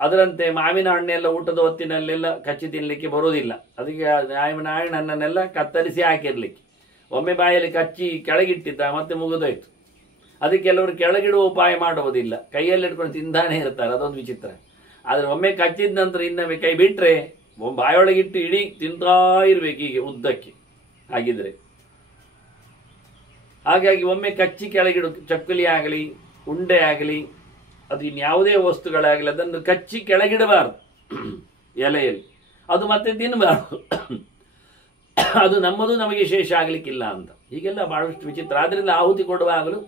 ಅದರಂತೆ ಮಾವಿನ ಹಣ್ಣೆಲ್ಲ ಊಟದ ಹೊತ್ತಿನಲ್ಲೆಲ್ಲ ಕಚ್ಚಿ ತಿನ್ನಲಿಕ್ಕೆ ಬರೋದಿಲ್ಲ. ಅದಕ್ಕೆ ಮಾವಿನ ಹಣ್ಣನ್ನೆಲ್ಲ ಕತ್ತರಿಸಿ ಹಾಕಿರ್ಲಿಕ್ಕೆ, ಒಮ್ಮೆ ಬಾಯಲ್ಲಿ ಕಚ್ಚಿ ಕೆಳಗಿಟ್ಟಿದ್ದ ಮತ್ತೆ ಮುಗಿದೋಯ್ತು. ಅದಕ್ಕೆ ಕೆಲವರು ಕೆಳಗಿಡುವ ಉಪಾಯ ಮಾಡುವುದಿಲ್ಲ, ಕೈಯಲ್ಲಿ ಇಟ್ಕೊಂಡು ತಿಂದಾನೆ ಇರ್ತಾರೆ, ಅದೊಂದು ವಿಚಿತ್ರ. ಆದರೆ ಒಮ್ಮೆ ಕಚ್ಚಿದ ನಂತರ ಇನ್ನೊಮ್ಮೆ ಕೈ ಬಿಟ್ಟರೆ ಬಾಯೊಳಗಿಟ್ಟು ಇಡೀ ತಿಂತಾ ಇರ್ಬೇಕು ಹೀಗೆ ಉದ್ದಕ್ಕೆ ಹಾಗಿದ್ರೆ. ಹಾಗಾಗಿ ಒಮ್ಮೆ ಕಚ್ಚಿ ಕೆಳಗಿಡು, ಚಕ್ಕಲಿ ಆಗಲಿ ಉಂಡೆ ಆಗಲಿ ಅದು ಇನ್ಯಾವುದೇ ವಸ್ತುಗಳಾಗಲಿ ಅದನ್ನು ಕಚ್ಚಿ ಕೆಳಗಿಡಬಾರ್ದು ಎಲೆಯಲ್ಲಿ, ಅದು ಮತ್ತೆ ತಿನ್ನಬಾರ್ದು. ಅದು ನಮ್ಮದು ನಮಗೆ ಶೇಷ ಆಗಲಿಕ್ಕಿಲ್ಲ ಅಂತ. ಹೀಗೆಲ್ಲ ಬಹಳಷ್ಟು ವಿಚಿತ್ರ. ಆದ್ರಿಂದ ಆಹುತಿ ಕೊಡುವಾಗಲೂ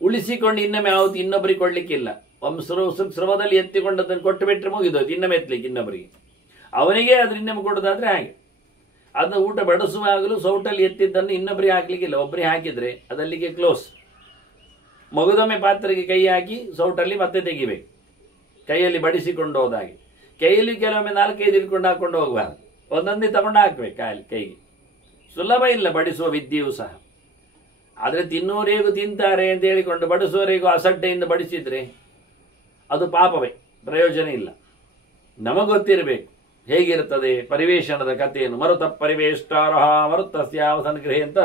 ಉಳಿಸಿಕೊಂಡು ಇನ್ನೊಮ್ಮೆ ಆಹುತಿ ಇನ್ನೊಬ್ಬರಿಗೆ ಕೊಡ್ಲಿಕ್ಕಿಲ್ಲ. ಸ್ರವದಲ್ಲಿ ಎತ್ತಿಕೊಂಡದನ್ನು ಕೊಟ್ಟು ಬಿಟ್ಟರೆ ಮುಗಿದೋಯ್ತು, ಇನ್ನೊಮ್ಮೆ ಎತ್ತಲಿಕ್ಕೆ ಇನ್ನೊಬ್ಬರಿಗೆ. ಅವನಿಗೆ ಅದ್ರ ಇನ್ನೊಮ್ಮೆ ಕೊಡೋದಾದ್ರೆ ಹಾಗೆ. ಅದನ್ನ ಊಟ ಬಡಿಸುವಾಗಲೂ ಸೌಟಲ್ಲಿ ಎತ್ತಿದ್ದನ್ನು ಇನ್ನೊಬ್ಬರಿಗೆ ಹಾಕ್ಲಿಕ್ಕಿಲ್ಲ, ಒಬ್ಬರಿಗೆ ಹಾಕಿದ್ರೆ ಅದಲ್ಲಿಗೆ ಕ್ಲೋಸ್. ಮಗುದೊಮ್ಮೆ ಪಾತ್ರೆಗೆ ಕೈ ಹಾಕಿ ಸೌಟಲ್ಲಿ ಮತ್ತೆ ತೆಗಿಬೇಕು, ಕೈಯಲ್ಲಿ ಬಡಿಸಿಕೊಂಡು ಹೋದಾಗೆ. ಕೈಯಲ್ಲಿ ಕೆಲವೊಮ್ಮೆ 4-5 ಇಟ್ಕೊಂಡು ಹಾಕೊಂಡು ಹೋಗಬಾರ್ದು, ಒಂದೊಂದೇ ತಗೊಂಡು ಹಾಕ್ಬೇಕು ಕೈಗೆ. ಸುಲಭ ಇಲ್ಲ ಬಡಿಸುವ ವಿದ್ಯೆಯೂ ಸಹ. ಆದರೆ ತಿನ್ನೋರೇಗೂ ತಿಂತಾರೆ ಅಂತ ಹೇಳಿಕೊಂಡು ಬಡಿಸೋರೇಗೂ ಅಸಡ್ಡೆಯಿಂದ ಬಡಿಸಿದ್ರೆ ಅದು ಪಾಪವೇ, ಪ್ರಯೋಜನ ಇಲ್ಲ. ನಮಗೊತ್ತಿರಬೇಕು ಹೇಗಿರ್ತದೆ ಪರಿವೇಶನದ ಕಥೆಯನ್ನು. ಮರುತ ಪರಿವೇಷ್ಟಾರಹ ಮರುತ್ತಸ್ಯಾವಸನ ಗೃಹೆ ಅಂತ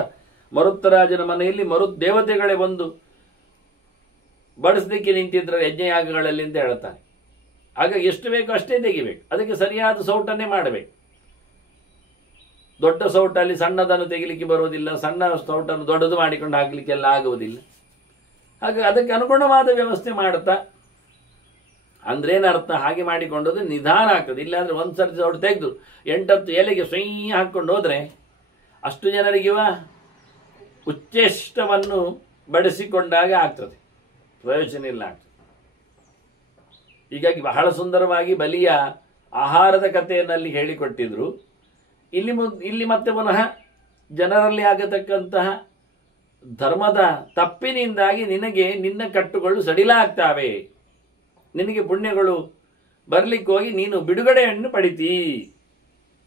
ಮರುತ್ತರಾಜನ ಮನೆಯಲ್ಲಿ ದೇವತೆಗಳೇ ಬಂದು ಬಡಿಸಲಿಕ್ಕೆ ನಿಂತಿದ್ರೆ ಯಜ್ಞಯಾಗಗಳಲ್ಲಿ ಅಂತ ಹೇಳ್ತಾನೆ. ಆಗ ಎಷ್ಟು ಬೇಕೋ ಅಷ್ಟೇ ತೆಗಿಬೇಕು, ಅದಕ್ಕೆ ಸರಿಯಾದ ಸೌಟನ್ನೇ ಮಾಡಬೇಕು. ದೊಡ್ಡ ಸೌಟಲ್ಲಿ ಸಣ್ಣದನ್ನು ತೆಗಿಲಿಕ್ಕೆ ಬರುವುದಿಲ್ಲ, ಸಣ್ಣ ಸೌಟನ್ನು ದೊಡ್ಡದು ಮಾಡಿಕೊಂಡು ಹಾಕಲಿಕ್ಕೆಲ್ಲ ಆಗುವುದಿಲ್ಲ. ಹಾಗೆ ಅದಕ್ಕೆ ಅನುಗುಣವಾದ ವ್ಯವಸ್ಥೆ ಮಾಡುತ್ತಾ ಅಂದ್ರೇನರ್ಥ, ಹಾಗೆ ಮಾಡಿಕೊಂಡೋದು ನಿಧಾನ ಆಗ್ತದೆ. ಇಲ್ಲಾಂದ್ರೆ ಒಂದ್ಸರ್ತಿ ಸೌಟು ತೆಗೆದು 8-10 ಎಲೆಗೆ ಸ್ವೈ ಹಾಕೊಂಡು ಹೋದ್ರೆ ಅಷ್ಟು ಜನರಿಗಿವ ಉಚ್ಚೇಷ್ಟವನ್ನು ಬಡಿಸಿಕೊಂಡಾಗ ಆಗ್ತದೆ, ಪ್ರಯೋಜನ ಇಲ್ಲ ಆಗ್ತದೆ. ಹೀಗಾಗಿ ಬಹಳ ಸುಂದರವಾಗಿ ಬಲಿಯ ಆಹಾರದ ಕಥೆಯಲ್ಲಿ ಹೇಳಿಕೊಟ್ಟಿದ್ರು. ಇಲ್ಲಿ ಮತ್ತೆ ಪುನಃ ಜನರಲ್ಲಿ ಆಗತಕ್ಕಂತಹ ಧರ್ಮದ ತಪ್ಪಿನಿಂದಾಗಿ ನಿನಗೆ ನಿನ್ನ ಕಟ್ಟುಗಳು ಸಡಿಲಾಗ್ತಾವೆ, ನಿನಗೆ ಪುಣ್ಯಗಳು ಬರ್ಲಿಕ್ಕೆ ಹೋಗಿ ನೀನು ಬಿಡುಗಡೆಯನ್ನು ಪಡಿತೀ.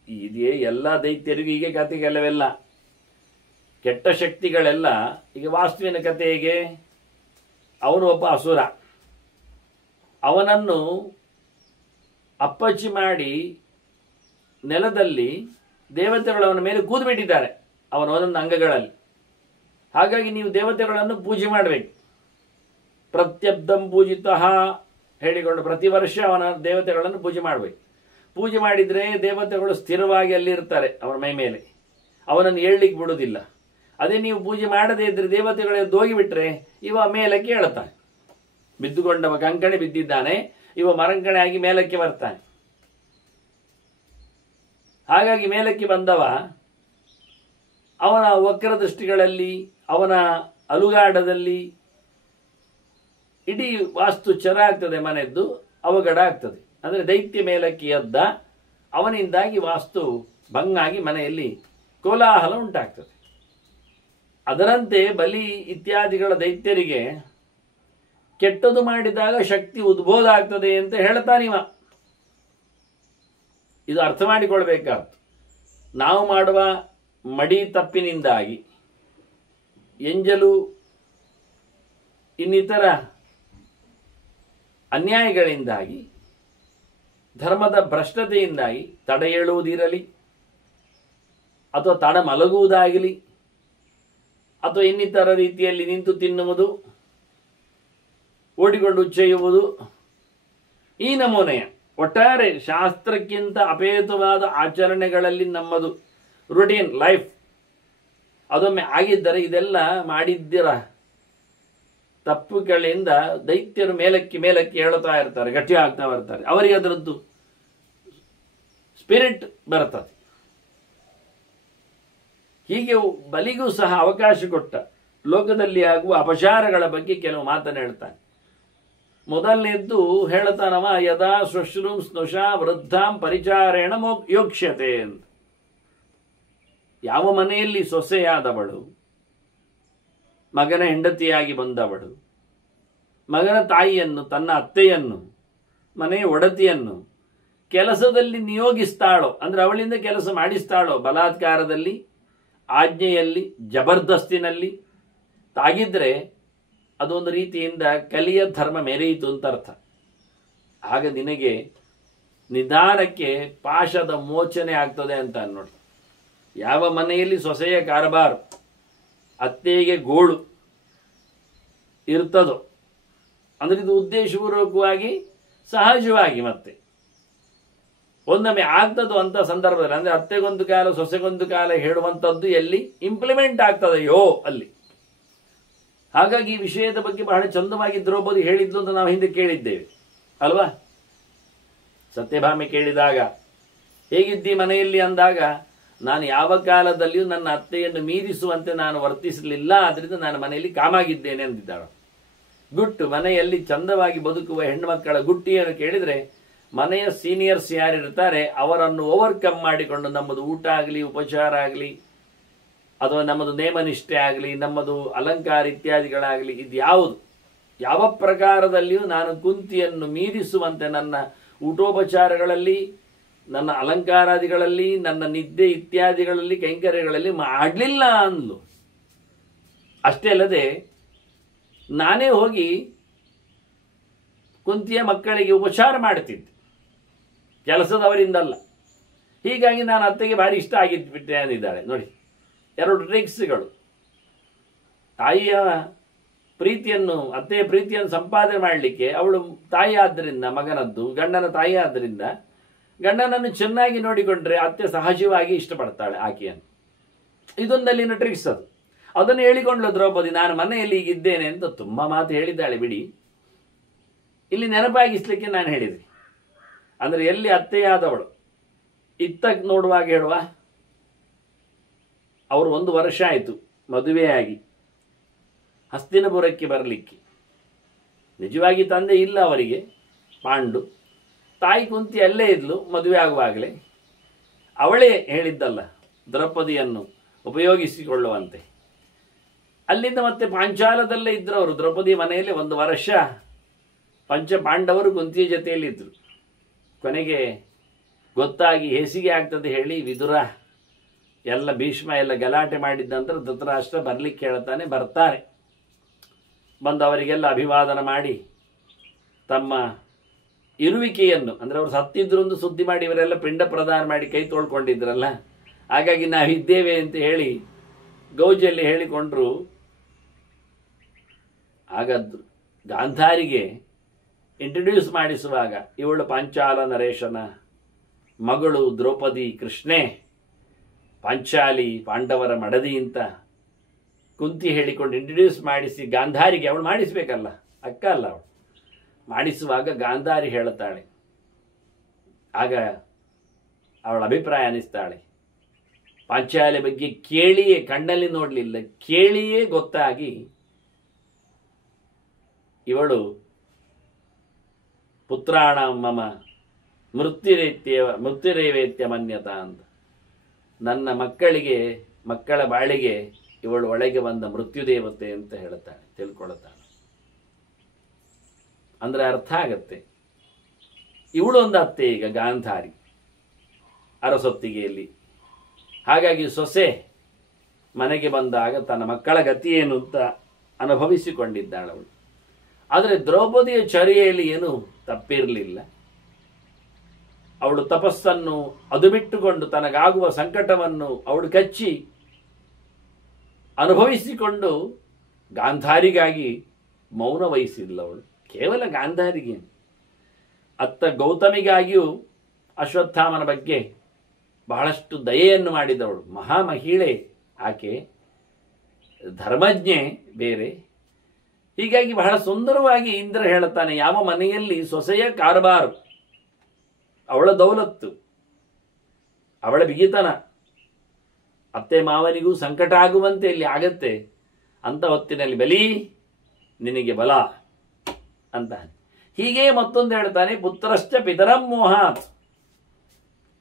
ಇದೇ ಎಲ್ಲ ದೈತ್ಯರಿಗೂ ಹೀಗೆ ಕಥೆಗೆಲ್ಲವೆಲ್ಲ ಕೆಟ್ಟ ಶಕ್ತಿಗಳೆಲ್ಲ. ಈಗ ವಾಸ್ತುವಿನ ಕಥೆ ಹೇಗೆ, ಅವನು ಒಬ್ಬ ಅಸುರ, ಅವನನ್ನು ಅಪ್ಪಚ್ಚಿ ಮಾಡಿ ನೆಲದಲ್ಲಿ ದೇವತೆಗಳು ಅವನ ಮೇಲೆ ಕೂದು ಬಿಟ್ಟಿದ್ದಾರೆ ಅವನ ಒಂದೊಂದು ಅಂಗಗಳಲ್ಲಿ. ಹಾಗಾಗಿ ನೀವು ದೇವತೆಗಳನ್ನು ಪೂಜೆ ಮಾಡಬೇಕು. ಪ್ರತ್ಯಬ್ಧಂ ಪೂಜಿತಃ ಹೇಳಿಕೊಂಡು ಪ್ರತಿ ವರ್ಷ ಅವನ ದೇವತೆಗಳನ್ನು ಪೂಜೆ ಮಾಡಬೇಕು. ಪೂಜೆ ಮಾಡಿದರೆ ದೇವತೆಗಳು ಸ್ಥಿರವಾಗಿ ಅಲ್ಲಿರ್ತಾರೆ ಅವನ ಮೈ ಮೇಲೆ, ಅವನನ್ನು ಏಳ್ಲಿಕ್ಕೆ ಬಿಡುವುದಿಲ್ಲ. ಅದೇ ನೀವು ಪೂಜೆ ಮಾಡದೇ ಇದ್ರೆ ದೇವತೆಗಳು ಹೋಗಿಬಿಟ್ರೆ ಇವ ಮೇಲಕ್ಕೆ ಹೇಳ್ತಾನೆ. ಬಿದ್ದುಕೊಂಡವ ಕಂಕಣೆ ಬಿದ್ದಿದ್ದಾನೆ, ಇವ ಮರಂಕಣೆ ಆಗಿ ಮೇಲಕ್ಕೆ ಬರ್ತಾನೆ. ಹಾಗಾಗಿ ಮೇಲಕ್ಕೆ ಬಂದವ ಅವನ ವಕ್ರದೃಷ್ಟಿಗಳಲ್ಲಿ, ಅವನ ಅಲುಗಾಡದಲ್ಲಿ ಇಡೀ ವಾಸ್ತು ಚರ ಆಗ್ತದೆ, ಮನೆಯದ್ದು ಅವಘಡ ಆಗ್ತದೆ. ಅಂದರೆ ದೈತ್ಯ ಮೇಲಕ್ಕೆ ಎದ್ದ, ಅವನಿಂದಾಗಿ ವಾಸ್ತು ಭಂಗಾಗಿ ಮನೆಯಲ್ಲಿ ಕೋಲಾಹಲ ಉಂಟಾಗ್ತದೆ. ಅದರಂತೆ ಬಲಿ ಇತ್ಯಾದಿಗಳ ದೈತ್ಯರಿಗೆ ಕೆಟ್ಟದು ಮಾಡಿದಾಗ ಶಕ್ತಿ ಉದ್ಬೋಧ ಆಗ್ತದೆ ಅಂತ ಹೇಳ್ತಾನಿವ. ಇದು ಅರ್ಥ ಮಾಡಿಕೊಳ್ಬೇಕಾಗ್ತದೆ. ನಾವು ಮಾಡುವ ಮಡಿ ತಪ್ಪಿನಿಂದಾಗಿ, ಎಂಜಲು ಇನ್ನಿತರ ಅನ್ಯಾಯಗಳಿಂದಾಗಿ, ಧರ್ಮದ ಭ್ರಷ್ಟತೆಯಿಂದಾಗಿ ತಡ ಏಳುವುದಿರಲಿ, ಅಥವಾ ತಡ ಮಲಗುವುದಾಗಲಿ, ಅಥವಾ ಇನ್ನಿತರ ರೀತಿಯಲ್ಲಿ ನಿಂತು ತಿನ್ನುವುದು, ಓಡಿಕೊಂಡು ಉಚ್ಚೆಯುವುದು, ಈ ನಮೂನೆಯ ಒಟ್ಟಾರೆ ಶಾಸ್ತ್ರಕ್ಕಿಂತ ಅಪೇತವಾದ ಆಚರಣೆಗಳಲ್ಲಿ ನಮ್ಮದು ರುಟೀನ್ ಲೈಫ್ ಅದೊಮ್ಮೆ ಆಗಿದ್ದರೆ, ಇದೆಲ್ಲ ಮಾಡಿದ್ದಿರ ತಪ್ಪುಗಳಿಂದ ದೈತ್ಯರು ಮೇಲಕ್ಕೆ ಮೇಲಕ್ಕೆ ಹೇಳುತ್ತಾ ಇರ್ತಾರೆ, ಗಟ್ಟಿ ಆಗ್ತಾ ಬರ್ತಾರೆ. ಅವರಿಗೆ ಅದರದ್ದು ಸ್ಪಿರಿಟ್ ಬರ್ತದೆ. ಹೀಗೆ ಬಲಿಗೂ ಸಹ ಅವಕಾಶ ಕೊಟ್ಟ ಲೋಕದಲ್ಲಿ ಆಗುವ ಅಪಚಾರಗಳ ಬಗ್ಗೆ ಕೆಲವು ಮಾತನ್ನು ಹೇಳ್ತಾನೆ. ಮೊದಲನೇದ್ದು ಹೇಳ್ತಾನವ, ಯದಾ ಶ್ವಶ್ರೂಂ ಸ್ನುಷಾ ವೃದ್ಧಾಂ ಪರಿಚಾರೇಣ ಯೋಕ್ಷ್ಯತೆ ಅಂತ. ಯಾವ ಮನೆಯಲ್ಲಿ ಸೊಸೆಯಾದವಳು, ಮಗನ ಹೆಂಡತಿಯಾಗಿ ಬಂದವಳು, ಮಗನ ತಾಯಿಯನ್ನು, ತನ್ನ ಅತ್ತೆಯನ್ನು, ಮನೆಯ ಒಡತಿಯನ್ನು ಕೆಲಸದಲ್ಲಿ ನಿಯೋಗಿಸ್ತಾಳೋ, ಅಂದ್ರೆ ಅವಳಿಂದ ಕೆಲಸ ಮಾಡಿಸ್ತಾಳೋ, ಬಲಾತ್ಕಾರದಲ್ಲಿ, ಆಜ್ಞೆಯಲ್ಲಿ, ಜಬರ್ದಸ್ತಿನಲ್ಲಿ ತಾಗಿದ್ರೆ ಅದೊಂದು ರೀತಿಯಿಂದ ಕಲಿಯ ಧರ್ಮ ಮೆರೆಯಿತು ಅಂತ ಅರ್ಥ. ಆಗ ನಿನಗೆ ನಿಧಾನಕ್ಕೆ ಪಾಶದ ಮೋಚನೆ ಆಗ್ತದೆ ಅಂತ ನೋಡಿ. ಯಾವ ಮನೆಯಲ್ಲಿ ಸೊಸೆಯ ಕಾರಬಾರು, ಅತ್ತೆಗೆ ಗೋಳು ಇರ್ತದೋ, ಅಂದ್ರೆ ಇದು ಉದ್ದೇಶಪೂರ್ವಕವಾಗಿ ಸಹಜವಾಗಿ ಮತ್ತೆ ಒಂದೊಮ್ಮೆ ಆಗ್ತದೋ ಅಂತ ಸಂದರ್ಭದಲ್ಲಿ, ಅಂದ್ರೆ ಅತ್ತೆಗೊಂದು ಕಾಲ ಸೊಸೆಗೊಂದು ಕಾಲ ಹೇಳುವಂಥದ್ದು ಎಲ್ಲಿ ಇಂಪ್ಲಿಮೆಂಟ್ ಆಗ್ತದೆಯೋ ಅಲ್ಲಿ. ಹಾಗಾಗಿ ಈ ವಿಷಯದ ಬಗ್ಗೆ ಬಹಳ ಚಂದವಾಗಿ ದ್ರೌಪದಿ ಹೇಳಿದ್ಲು ಅಂತ ನಾವು ಹಿಂದೆ ಕೇಳಿದ್ದೇವೆ ಅಲ್ವಾ. ಸತ್ಯಭಾಮೆ ಕೇಳಿದಾಗ ಹೇಗಿದ್ದಿ ಮನೆಯಲ್ಲಿ ಅಂದಾಗ, ನಾನು ಯಾವ ಕಾಲದಲ್ಲಿಯೂ ನನ್ನ ಅತ್ತೆಯನ್ನು ಮೀರಿಸುವಂತೆ ನಾನು ವರ್ತಿಸಲಿಲ್ಲ, ಆದ್ರಿಂದ ನಾನು ಮನೆಯಲ್ಲಿ ಕಾಮಾಗಿದ್ದೇನೆ ಅಂದಿದ್ದಾಳು. ಗುಟ್ಟು ಮನೆಯಲ್ಲಿ ಚಂದವಾಗಿ ಬದುಕುವ ಹೆಣ್ಣುಮಕ್ಕಳ ಗುಟ್ಟಿಯನ್ನು ಕೇಳಿದರೆ, ಮನೆಯ ಸೀನಿಯರ್ಸ್ ಯಾರಿರ್ತಾರೆ ಅವರನ್ನು ಓವರ್ಕಮ್ ಮಾಡಿಕೊಂಡು ನಮ್ಮದು ಊಟ ಆಗಲಿ, ಉಪಚಾರ ಆಗಲಿ, ಅಥವಾ ನಮ್ಮದು ನೇಮನಿಷ್ಠೆ ಆಗಲಿ, ನಮ್ಮದು ಅಲಂಕಾರ ಇತ್ಯಾದಿಗಳಾಗಲಿ, ಇದು ಯಾವುದು ಯಾವ ಪ್ರಕಾರದಲ್ಲಿಯೂ ನಾನು ಕುಂತಿಯನ್ನು ಮೀರಿಸುವಂತೆ ನನ್ನ ಊಟೋಪಚಾರಗಳಲ್ಲಿ, ನನ್ನ ಅಲಂಕಾರಾದಿಗಳಲ್ಲಿ, ನನ್ನ ನಿದ್ದೆ ಇತ್ಯಾದಿಗಳಲ್ಲಿ, ಕೈಂಕರ್ಯಗಳಲ್ಲಿ ಮಾಡಲಿಲ್ಲ ಅಂದ್ಲು. ಅಷ್ಟೇ ಅಲ್ಲದೆ ನಾನೇ ಹೋಗಿ ಕುಂತಿಯ ಮಕ್ಕಳಿಗೆ ಉಪಚಾರ ಮಾಡ್ತಿದ್ದೆ, ಕೆಲಸದವರಿಂದಲ್ಲ. ಹೀಗಾಗಿ ನಾನು ಅತ್ತೆಗೆ ಭಾರಿ ಇಷ್ಟ ಆಗಿದ್ಬಿಟ್ಟೆ ಅಂದಿದ್ದಾಳೆ ನೋಡಿ. ಎರಡು ಟ್ರಿಕ್ಸ್ಗಳು. ತಾಯಿಯ ಪ್ರೀತಿಯನ್ನು, ಅತ್ತೆಯ ಪ್ರೀತಿಯನ್ನು ಸಂಪಾದನೆ ಮಾಡಲಿಕ್ಕೆ ಅವಳು ತಾಯಿ ಆದ್ದರಿಂದ, ಮಗನದ್ದು ಗಂಡನ ತಾಯಿ ಆದ್ದರಿಂದ, ಗಂಡನನ್ನು ಚೆನ್ನಾಗಿ ನೋಡಿಕೊಂಡ್ರೆ ಅತ್ತೆ ಸಹಜವಾಗಿ ಇಷ್ಟಪಡ್ತಾಳೆ ಆಕೆಯನ್ನು. ಇದೊಂದಲ್ಲಿನ ಟ್ರಿಕ್ಸ್ ಅದು. ಅದನ್ನು ಹೇಳಿಕೊಂಡ್ಲು ದ್ರೌಪದಿ, ನಾನು ಮನೆಯಲ್ಲಿ ಹೀಗಿದ್ದೇನೆ ಅಂತ ತುಂಬಾ ಮಾತು ಹೇಳಿದ್ದಾಳೆ ಬಿಡಿ. ಇಲ್ಲಿ ನೆನಪಾಗಿಸ್ಲಿಕ್ಕೆ ನಾನು ಹೇಳಿದೆ. ಅಂದ್ರೆ ಎಲ್ಲಿ ಅತ್ತೆಯಾದವಳು ಇತ್ತ ನೋಡುವಾಗ ಹೇಳುವ, ಅವರು 1 ವರ್ಷ ಆಯಿತು ಮದುವೆಯಾಗಿ ಹಸ್ತಿನಪುರಕ್ಕೆ ಬರಲಿಕ್ಕೆ. ನಿಜವಾಗಿ ತಂದೆ ಇಲ್ಲ ಅವರಿಗೆ, ಪಾಂಡು. ತಾಯಿ ಕುಂತಿ ಅಲ್ಲೇ ಇದ್ಲು ಮದುವೆ ಆಗುವಾಗಲೇ. ಅವಳೇ ಹೇಳಿದ್ದಲ್ಲ ದ್ರೌಪದಿಯನ್ನು ಉಪಯೋಗಿಸಿಕೊಳ್ಳುವಂತೆ. ಅಲ್ಲಿಂದ ಮತ್ತೆ ಪಾಂಚಾಲದಲ್ಲೇ ಇದ್ರು ಅವರು. ದ್ರೌಪದಿ ಮನೆಯಲ್ಲಿ 1 ವರ್ಷ ಪಂಚ ಪಾಂಡವರು ಕುಂತಿಯ ಜೊತೆಯಲ್ಲಿ ಇದ್ರು. ಕೊನೆಗೆ ಗೊತ್ತಾಗಿ ಹೇಸಿಗೆ ಆಗ್ತದೆ ಹೇಳಿ ವಿದುರ ಎಲ್ಲ, ಭೀಷ್ಮ ಎಲ್ಲ ಗಲಾಟೆ ಮಾಡಿದ್ದ ನಂತರ ಧೃತರಾಷ್ಟ್ರ ಬರ್ಲಿಕ್ಕೆ ಹೇಳ್ತಾನೆ. ಬರ್ತಾರೆ. ಬಂದು ಅವರಿಗೆಲ್ಲ ಅಭಿವಾದನ ಮಾಡಿ ತಮ್ಮ ಇರುವಿಕೆಯನ್ನು, ಅಂದ್ರೆ ಅವರು ಸತ್ತಿದ್ರು ಒಂದು ಸುದ್ದಿ ಮಾಡಿ ಇವರೆಲ್ಲ ಪಿಂಡ ಪ್ರದಾನ ಮಾಡಿ ಕೈ ತೊಳ್ಕೊಂಡಿದ್ರಲ್ಲ, ಹಾಗಾಗಿ ನಾವಿದ್ದೇವೆ ಅಂತ ಹೇಳಿ ಗೌಜಿಯಲ್ಲಿ ಹೇಳಿಕೊಂಡ್ರು. ಆಗ ಗಾಂಧಾರಿಗೆ ಇಂಟ್ರಡ್ಯೂಸ್ ಮಾಡಿಸುವಾಗ ಇವಳು ಪಾಂಚಾಲ ನರೇಶನ ಮಗಳು ದ್ರೌಪದಿ, ಕೃಷ್ಣೆ ಪಾಂಚಾಲಿ ಪಾಂಡವರ ಮಡದಿ ಅಂತ ಕುಂತಿ ಹೇಳಿಕೊಂಡು ಇಂಟ್ರಡ್ಯೂಸ್ ಮಾಡಿಸಿ ಗಾಂಧಾರಿಗೆ ಅವಳು ಮಾಡಿಸ್ಬೇಕಲ್ಲ, ಅಕ್ಕ ಅಲ್ಲ ಅವಳು. ಮಾಡಿಸುವಾಗ ಗಾಂಧಾರಿ ಹೇಳುತ್ತಾಳೆ, ಆಗ ಅವಳ ಅಭಿಪ್ರಾಯ ಅನ್ನಿಸ್ತಾಳೆ, ಪಾಂಚಾಲಿ ಬಗ್ಗೆ ಕೇಳಿಯೇ, ಕಣ್ಣಲ್ಲಿ ನೋಡಲಿಲ್ಲ, ಕೇಳಿಯೇ ಗೊತ್ತಾಗಿ ಇವಳು ಪುತ್ರಾಣ ಮಮ ಮೃತ್ಯುರೇವೇತ್ಯ ಮನ್ಯತ ಅಂತ, ನನ್ನ ಮಕ್ಕಳ ಬಾಳಿಗೆ ಇವಳು ಒಳಗೆ ಬಂದ ಮೃತ್ಯುದೇವತೆ ಅಂತ ಹೇಳ್ತಾಳೆ, ತಿಳ್ಕೊಳ್ತಾಳೆ. ಅಂದ್ರೆ ಅರ್ಥ ಆಗತ್ತೆ, ಇವಳೊಂದು ಅತ್ತೆ ಈಗ ಗಾಂಧಾರಿ ಅರಸೊತ್ತಿಗೆಯಲ್ಲಿ. ಹಾಗಾಗಿ ಸೊಸೆ ಮನೆಗೆ ಬಂದಾಗ ತನ್ನ ಮಕ್ಕಳ ಗತಿ ಏನು ಅಂತ ಅನುಭವಿಸಿಕೊಂಡಿದ್ದಾಳವಳು. ಆದರೆ ದ್ರೌಪದಿಯ ಚರ್ಯೆಯಲ್ಲಿ ಏನು ತಪ್ಪಿರಲಿಲ್ಲ. ಅವಳು ತಪಸ್ಸನ್ನು ಅದು ಬಿಟ್ಟುಕೊಂಡು ತನಗಾಗುವ ಸಂಕಟವನ್ನು ಅವಳು ಕಚ್ಚಿ ಅನುಭವಿಸಿಕೊಂಡು ಗಾಂಧಾರಿಗಾಗಿ ಮೌನ ವಹಿಸಿಲ್ಲವಳು. ಕೇವಲ ಗಾಂಧಾರಿಗೆ, ಅತ್ತ ಗೌತಮಿಗಾಗಿಯೂ ಅಶ್ವತ್ಥಾಮನ ಬಗ್ಗೆ ಬಹಳಷ್ಟು ದಯೆಯನ್ನು ಮಾಡಿದವಳು. ಮಹಾಮಹಿಳೆ ಆಕೆ, ಧರ್ಮಜ್ಞೆ ಬೇರೆ. ಹೀಗಾಗಿ ಬಹಳ ಸುಂದರವಾಗಿ ಇಂದ್ರ ಹೇಳುತ್ತಾನೆ, ಯಾವ ಮನೆಯಲ್ಲಿ ಸೊಸೆಯ ಕಾರಬಾರು, ಅವಳ ದೌಲತ್ತು, ಅವಳ ಬಿಗಿತನ ಅತ್ತೆ ಮಾವನಿಗೂ ಸಂಕಟ ಆಗುವಂತೆ ಇಲ್ಲಿ ಆಗತ್ತೆ, ಅಂತ ಹೊತ್ತಿನಲ್ಲಿ ಬಲಿ ನಿನಗೆ ಬಲ ಅಂತ. ಹೀಗೆ ಮತ್ತೊಂದು ಹೇಳ್ತಾನೆ, ಪುತ್ರಶ್ಚ ಪಿತರಂ ಮೋಹಾತ್,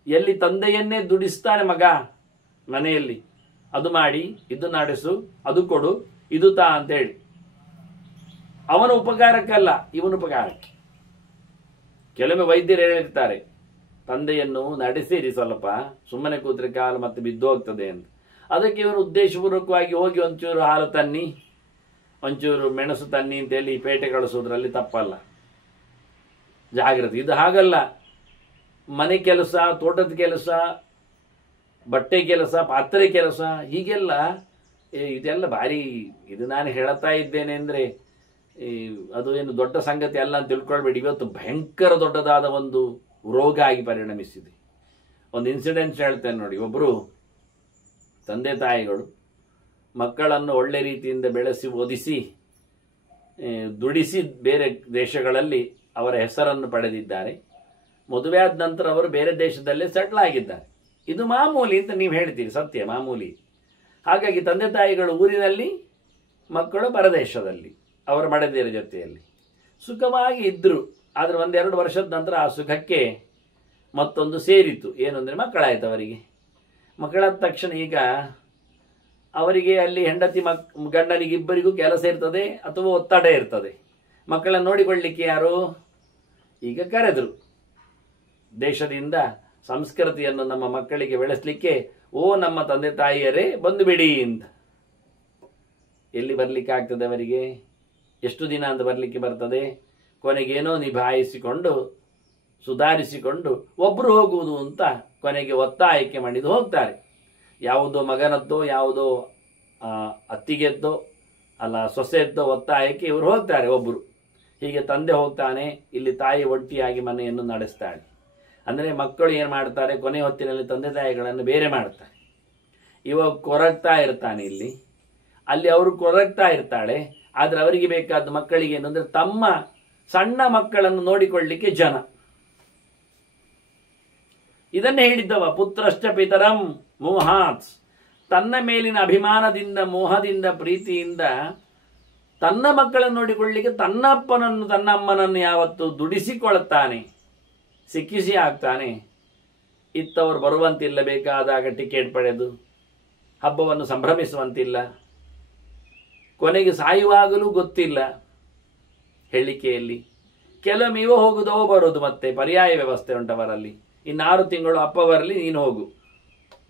ಎಲ್ಲಿ ತಂದೆಯನ್ನೇ ದುಡಿಸ್ತಾನೆ ಮಗ ಮನೆಯಲ್ಲಿ, ಅದು ಮಾಡಿ, ಇದು ನಡೆಸು, ಅದು ಕೊಡು, ಇದು ತಾ ಅಂತೇಳಿ, ಅವನ ಉಪಕಾರಕ್ಕಲ್ಲ ಇವನ ಉಪಕಾರಕ್ಕೆ. ಕೆಲವೊಮ್ಮೆ ವೈದ್ಯರು ಹೇಳಿರ್ತಾರೆ, ತಂದೆಯನ್ನು ನಡೆಸಿರಿ, ಸ್ವಲ್ಪ ಸುಮ್ಮನೆ ಕೂತ್ರೆ ಕಾಲು ಮತ್ತೆ ಬಿದ್ದು ಹೋಗ್ತದೆ ಅಂತ. ಅದಕ್ಕೆ ಇವನು ಉದ್ದೇಶಪೂರ್ವಕವಾಗಿ ಹೋಗಿ ಒಂಚೂರು ಹಾಲು ತನ್ನಿ, ಒಂಚೂರು ಮೆಣಸು ತನ್ನಿ ಅಂತೇಳಿ ಪೇಟೆ ಕಳಿಸೋದ್ರಲ್ಲಿ ತಪ್ಪಲ್ಲ, ಜಾಗ್ರತೆ. ಇದು ಹಾಗಲ್ಲ, ಮನೆ ಕೆಲಸ, ತೋಟದ ಕೆಲಸ, ಬಟ್ಟೆ ಕೆಲಸ, ಪಾತ್ರೆ ಕೆಲಸ, ಹೀಗೆಲ್ಲ ಇದೆಲ್ಲ ಭಾರಿ. ಇದು ನಾನು ಹೇಳುತ್ತಾ ಇದ್ದೇನೆ ಅಂದರೆ ಅದು ಏನು ದೊಡ್ಡ ಸಂಗತಿ ಅಲ್ಲ ಅಂತ ತಿಳ್ಕೊಳ್ಬೇಡಿ. ಇವತ್ತು ಭಯಂಕರ ದೊಡ್ಡದಾದ ಒಂದು ರೋಗ ಆಗಿ ಪರಿಣಮಿಸಿದೆ. ಒಂದು ಇನ್ಸಿಡೆಂಟ್ಸ್ ಹೇಳ್ತೇನೆ ನೋಡಿ. ಒಬ್ಬರು ತಂದೆ ತಾಯಿಗಳು ಮಕ್ಕಳನ್ನು ಒಳ್ಳೆ ರೀತಿಯಿಂದ ಬೆಳೆಸಿ ಓದಿಸಿ ದುಡಿಸಿ ಬೇರೆ ದೇಶಗಳಲ್ಲಿ ಅವರ ಹೆಸರನ್ನು ಪಡೆದಿದ್ದಾರೆ. ಮದುವೆ ಆದ ನಂತರ ಅವರು ಬೇರೆ ದೇಶದಲ್ಲೇ ಸೆಟ್ಲ್ ಆಗಿದ್ದಾರೆ. ಇದು ಮಾಮೂಲಿ ಅಂತ ನೀವು ಹೇಳ್ತೀರಿ, ಸತ್ಯ, ಮಾಮೂಲಿ. ಹಾಗಾಗಿ ತಂದೆ ತಾಯಿಗಳು ಊರಿನಲ್ಲಿ, ಮಕ್ಕಳು ಪರದೇಶದಲ್ಲಿ ಅವರ ಮಡದಿಯರ ಜೊತೆಯಲ್ಲಿ ಸುಖವಾಗಿ ಇದ್ದರು. ಆದರೆ 1-2 ವರ್ಷದ ನಂತರ ಆ ಸುಖಕ್ಕೆ ಮತ್ತೊಂದು ಸೇರಿತು. ಏನು ಅಂದರೆ ಮಕ್ಕಳಾಯ್ತು ಅವರಿಗೆ. ಮಕ್ಕಳಾದ ತಕ್ಷಣ ಈಗ ಅವರಿಗೆ ಅಲ್ಲಿ ಹೆಂಡತಿ ಗಂಡನಿಗೆ ಇಬ್ಬರಿಗೂ ಕೆಲಸ ಇರ್ತದೆ ಅಥವಾ ಒತ್ತಡ ಇರ್ತದೆ. ಮಕ್ಕಳನ್ನು ನೋಡಿಕೊಳ್ಳಿಕ್ಕೆ ಯಾರು ಈಗ ಕರೆದರು ದೇಶದಿಂದ ಸಂಸ್ಕೃತಿಯನ್ನು ನಮ್ಮ ಮಕ್ಕಳಿಗೆ ಬೆಳೆಸಲಿಕ್ಕೆ, ಓ ನಮ್ಮ ತಂದೆ ತಾಯಿಯರೇ ಬಂದು ಬಿಡಿ ಅಂತ. ಎಲ್ಲಿ ಬರಲಿಕ್ಕೆ ಆಗ್ತದೆ ಅವರಿಗೆ? ಎಷ್ಟು ದಿನ ಅಂತ ಬರಲಿಕ್ಕೆ ಬರ್ತದೆ? ಕೊನೆಗೇನೋ ನಿಭಾಯಿಸಿಕೊಂಡು ಸುಧಾರಿಸಿಕೊಂಡು ಒಬ್ಬರು ಹೋಗುವುದು ಅಂತ ಕೊನೆಗೆ ಒತ್ತಾಯಕ್ಕೆ ಮಾಡಿದ್ದು ಹೋಗ್ತಾರೆ. ಯಾವುದೋ ಮಗನದ್ದೋ ಯಾವುದೋ ಅತ್ತಿಗೆದ್ದೋ ಅಲ್ಲ ಸೊಸೆಯದ್ದೋ ಒತ್ತಾಯಕ್ಕೆ ಇವರು ಹೋಗ್ತಾರೆ ಒಬ್ಬರು. ಹೀಗೆ ತಂದೆ ಹೋಗ್ತಾನೆ, ಇಲ್ಲಿ ತಾಯಿ ಒಟ್ಟಿಯಾಗಿ ಮನೆಯನ್ನು ನಡೆಸ್ತಾಳೆ. ಅಂದರೆ ಮಕ್ಕಳು ಏನು ಮಾಡ್ತಾರೆ, ಕೊನೆ ಹೊತ್ತಿನಲ್ಲಿ ತಂದೆ ತಾಯಿಗಳನ್ನು ಬೇರೆ ಮಾಡ್ತಾರೆ. ಇವಾಗ ಕೊರಗ್ತಾ ಇರ್ತಾನೆ ಇಲ್ಲಿ, ಅಲ್ಲಿ ಅವರು ಕೊರಗ್ತಾ ಇರ್ತಾಳೆ. ಆದರೆ ಅವರಿಗೆ ಬೇಕಾದ ಮಕ್ಕಳಿಗೆ ಏನಂದ್ರೆ ತಮ್ಮ ಸಣ್ಣ ಮಕ್ಕಳನ್ನು ನೋಡಿಕೊಳ್ಳಲಿಕ್ಕೆ ಜನ. ಇದನ್ನೇ ಹೇಳಿದ್ದವ, ಪುತ್ರಶ್ಚ ಪಿತರಂ ಮೋಹಾತ್, ತನ್ನ ಮೇಲಿನ ಅಭಿಮಾನದಿಂದ, ಮೋಹದಿಂದ, ಪ್ರೀತಿಯಿಂದ ತನ್ನ ಮಕ್ಕಳನ್ನು ನೋಡಿಕೊಳ್ಳಲಿಕ್ಕೆ ತನ್ನ ಅಪ್ಪನನ್ನು ತನ್ನ ಅಮ್ಮನನ್ನು ಯಾವತ್ತು ದುಡಿಸಿಕೊಳ್ಳುತ್ತಾನೆ, ಸಿಕ್ಕಿಸಿ ಆಗ್ತಾನೆ. ಇತ್ತವರು ಬರುವಂತಿಲ್ಲ, ಬೇಕಾದಾಗ ಟಿಕೆಟ್ ಪಡೆದು ಹಬ್ಬವನ್ನು ಸಂಭ್ರಮಿಸುವಂತಿಲ್ಲ, ಕೊನೆಗೆ ಸಾಯುವಾಗಲೂ ಗೊತ್ತಿಲ್ಲ ಹೇಳಿಕೆಯಲ್ಲಿ. ಕೆಲವೊಮ್ಮೆ ಇವ ಹೋಗುದೋ ಬರೋದು, ಮತ್ತೆ ಪರ್ಯಾಯ ವ್ಯವಸ್ಥೆ ಉಂಟವರಲ್ಲಿ. 6 ತಿಂಗಳು ಅಪ್ಪ ಬರಲಿ, ನೀನು ಹೋಗು